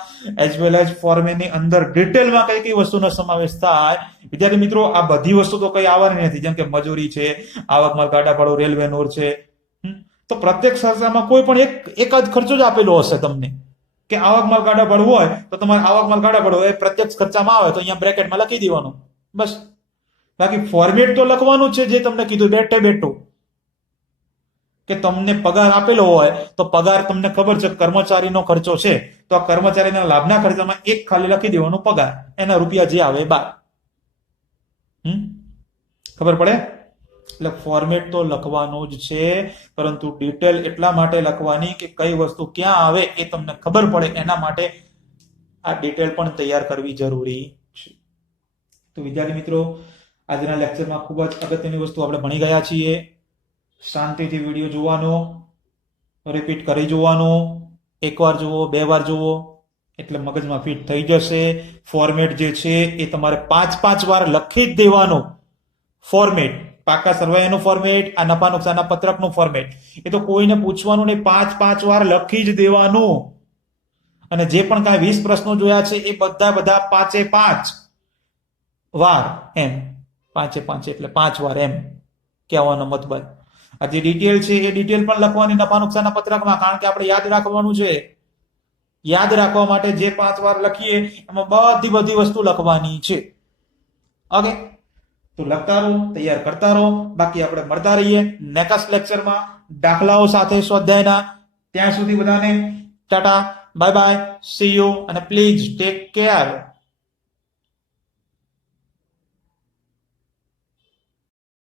એઝ વેલ એઝ ફોર્મેટની અંદર ડિટેલમાં કઈ કઈ વસ્તુનો સમાવેશ થાય. વિદ્યાર્થી મિત્રો આ બધી વસ્તુ તો કઈ આવવાની નથી, જેમ કે મજૂરી છે, આવક માલ ગાડા ભાડું, રેલવે નોર છે, તો પ્રત્યેક ખર્ચામાં કોઈ પણ એક જ ખર્ચો જ આપેલો હશે તમને, કે આવક માલ ગાડા ભાડું હોય તો તમારે આવક માલ ગાડા ભાડું એ પ્રત્યક્ષ ખર્ચામાં આવે તો અહીંયા બ્રેકેટમાં લખી દેવાનું બસ. બાકી ફોર્મેટ તો લખવાનું છે જે તમને કીધું બેઠું, કે તમને પગાર આપેલો હોય તો પગાર તમને ખબર છે કર્મચારીનો ખર્ચો છે, તો આ કર્મચારીના લાભના ખર્ચામાં એક ખાલી લખી દેવાનું પગાર, એના રૂપિયા જે આવે બાર. ખબર પડે? એટલે ફોર્મેટ તો લખવાનું જ છે, પરંતુ ડિટેલ એટલા માટે લખવાની કે કઈ વસ્તુ ક્યાં આવે એ તમને ખબર પડે, એના માટે આ ડિટેલ પણ તૈયાર કરવી જરૂરી છે. તો વિદ્યાર્થી મિત્રો આજના લેક્ચરમાં ખૂબ જ અગત્યની વસ્તુ આપણે ભણી ગયા છીએ. શાંતિથી વિડીયો જોવાનો, રિપીટ કરી જોવાનો, એકવાર જુઓ, 2 વાર જુઓ એટલે મગજમાં ફિટ થઈ જશે. ફોર્મેટ જે છે એ તમારે 5 વાર લખી જ દેવાનું. ફોર્મેટ, પાકા સરવાયાનું ફોર્મેટ, આ નફા નુકસાનના પત્રકનું ફોર્મેટ, એ તો કોઈને પૂછવાનું નહીં, 5 વાર લખી જ દેવાનું. અને જે પણ કાંઈ 20 પ્રશ્નો જોયા છે એ બધા 5 વાર એમ, 5 એટલે 5 વાર એમ કહેવાનો મતલબ. આ જે ડિટેલ છે એ ડિટેલ પણ લખવાની નફા નુકસાનના પત્રકમાં, કારણ કે આપણે યાદ રાખવાનું છે. યાદ રાખવા માટે જે 5 વાર લખીએ એમાં બધી વસ્તુ લખવાની છે. ઓકે, તો લખતા રહો, તૈયાર કરતા રહો. બાકી આપણે મળતા રહીએ નેક્સ્ટ લેક્ચરમાં દાખલાઓ સાથે સ્વાધ્યાયના. ત્યાં સુધી બધાને Tata, bye bye, C you, અને પ્લીઝ ટેક કેર.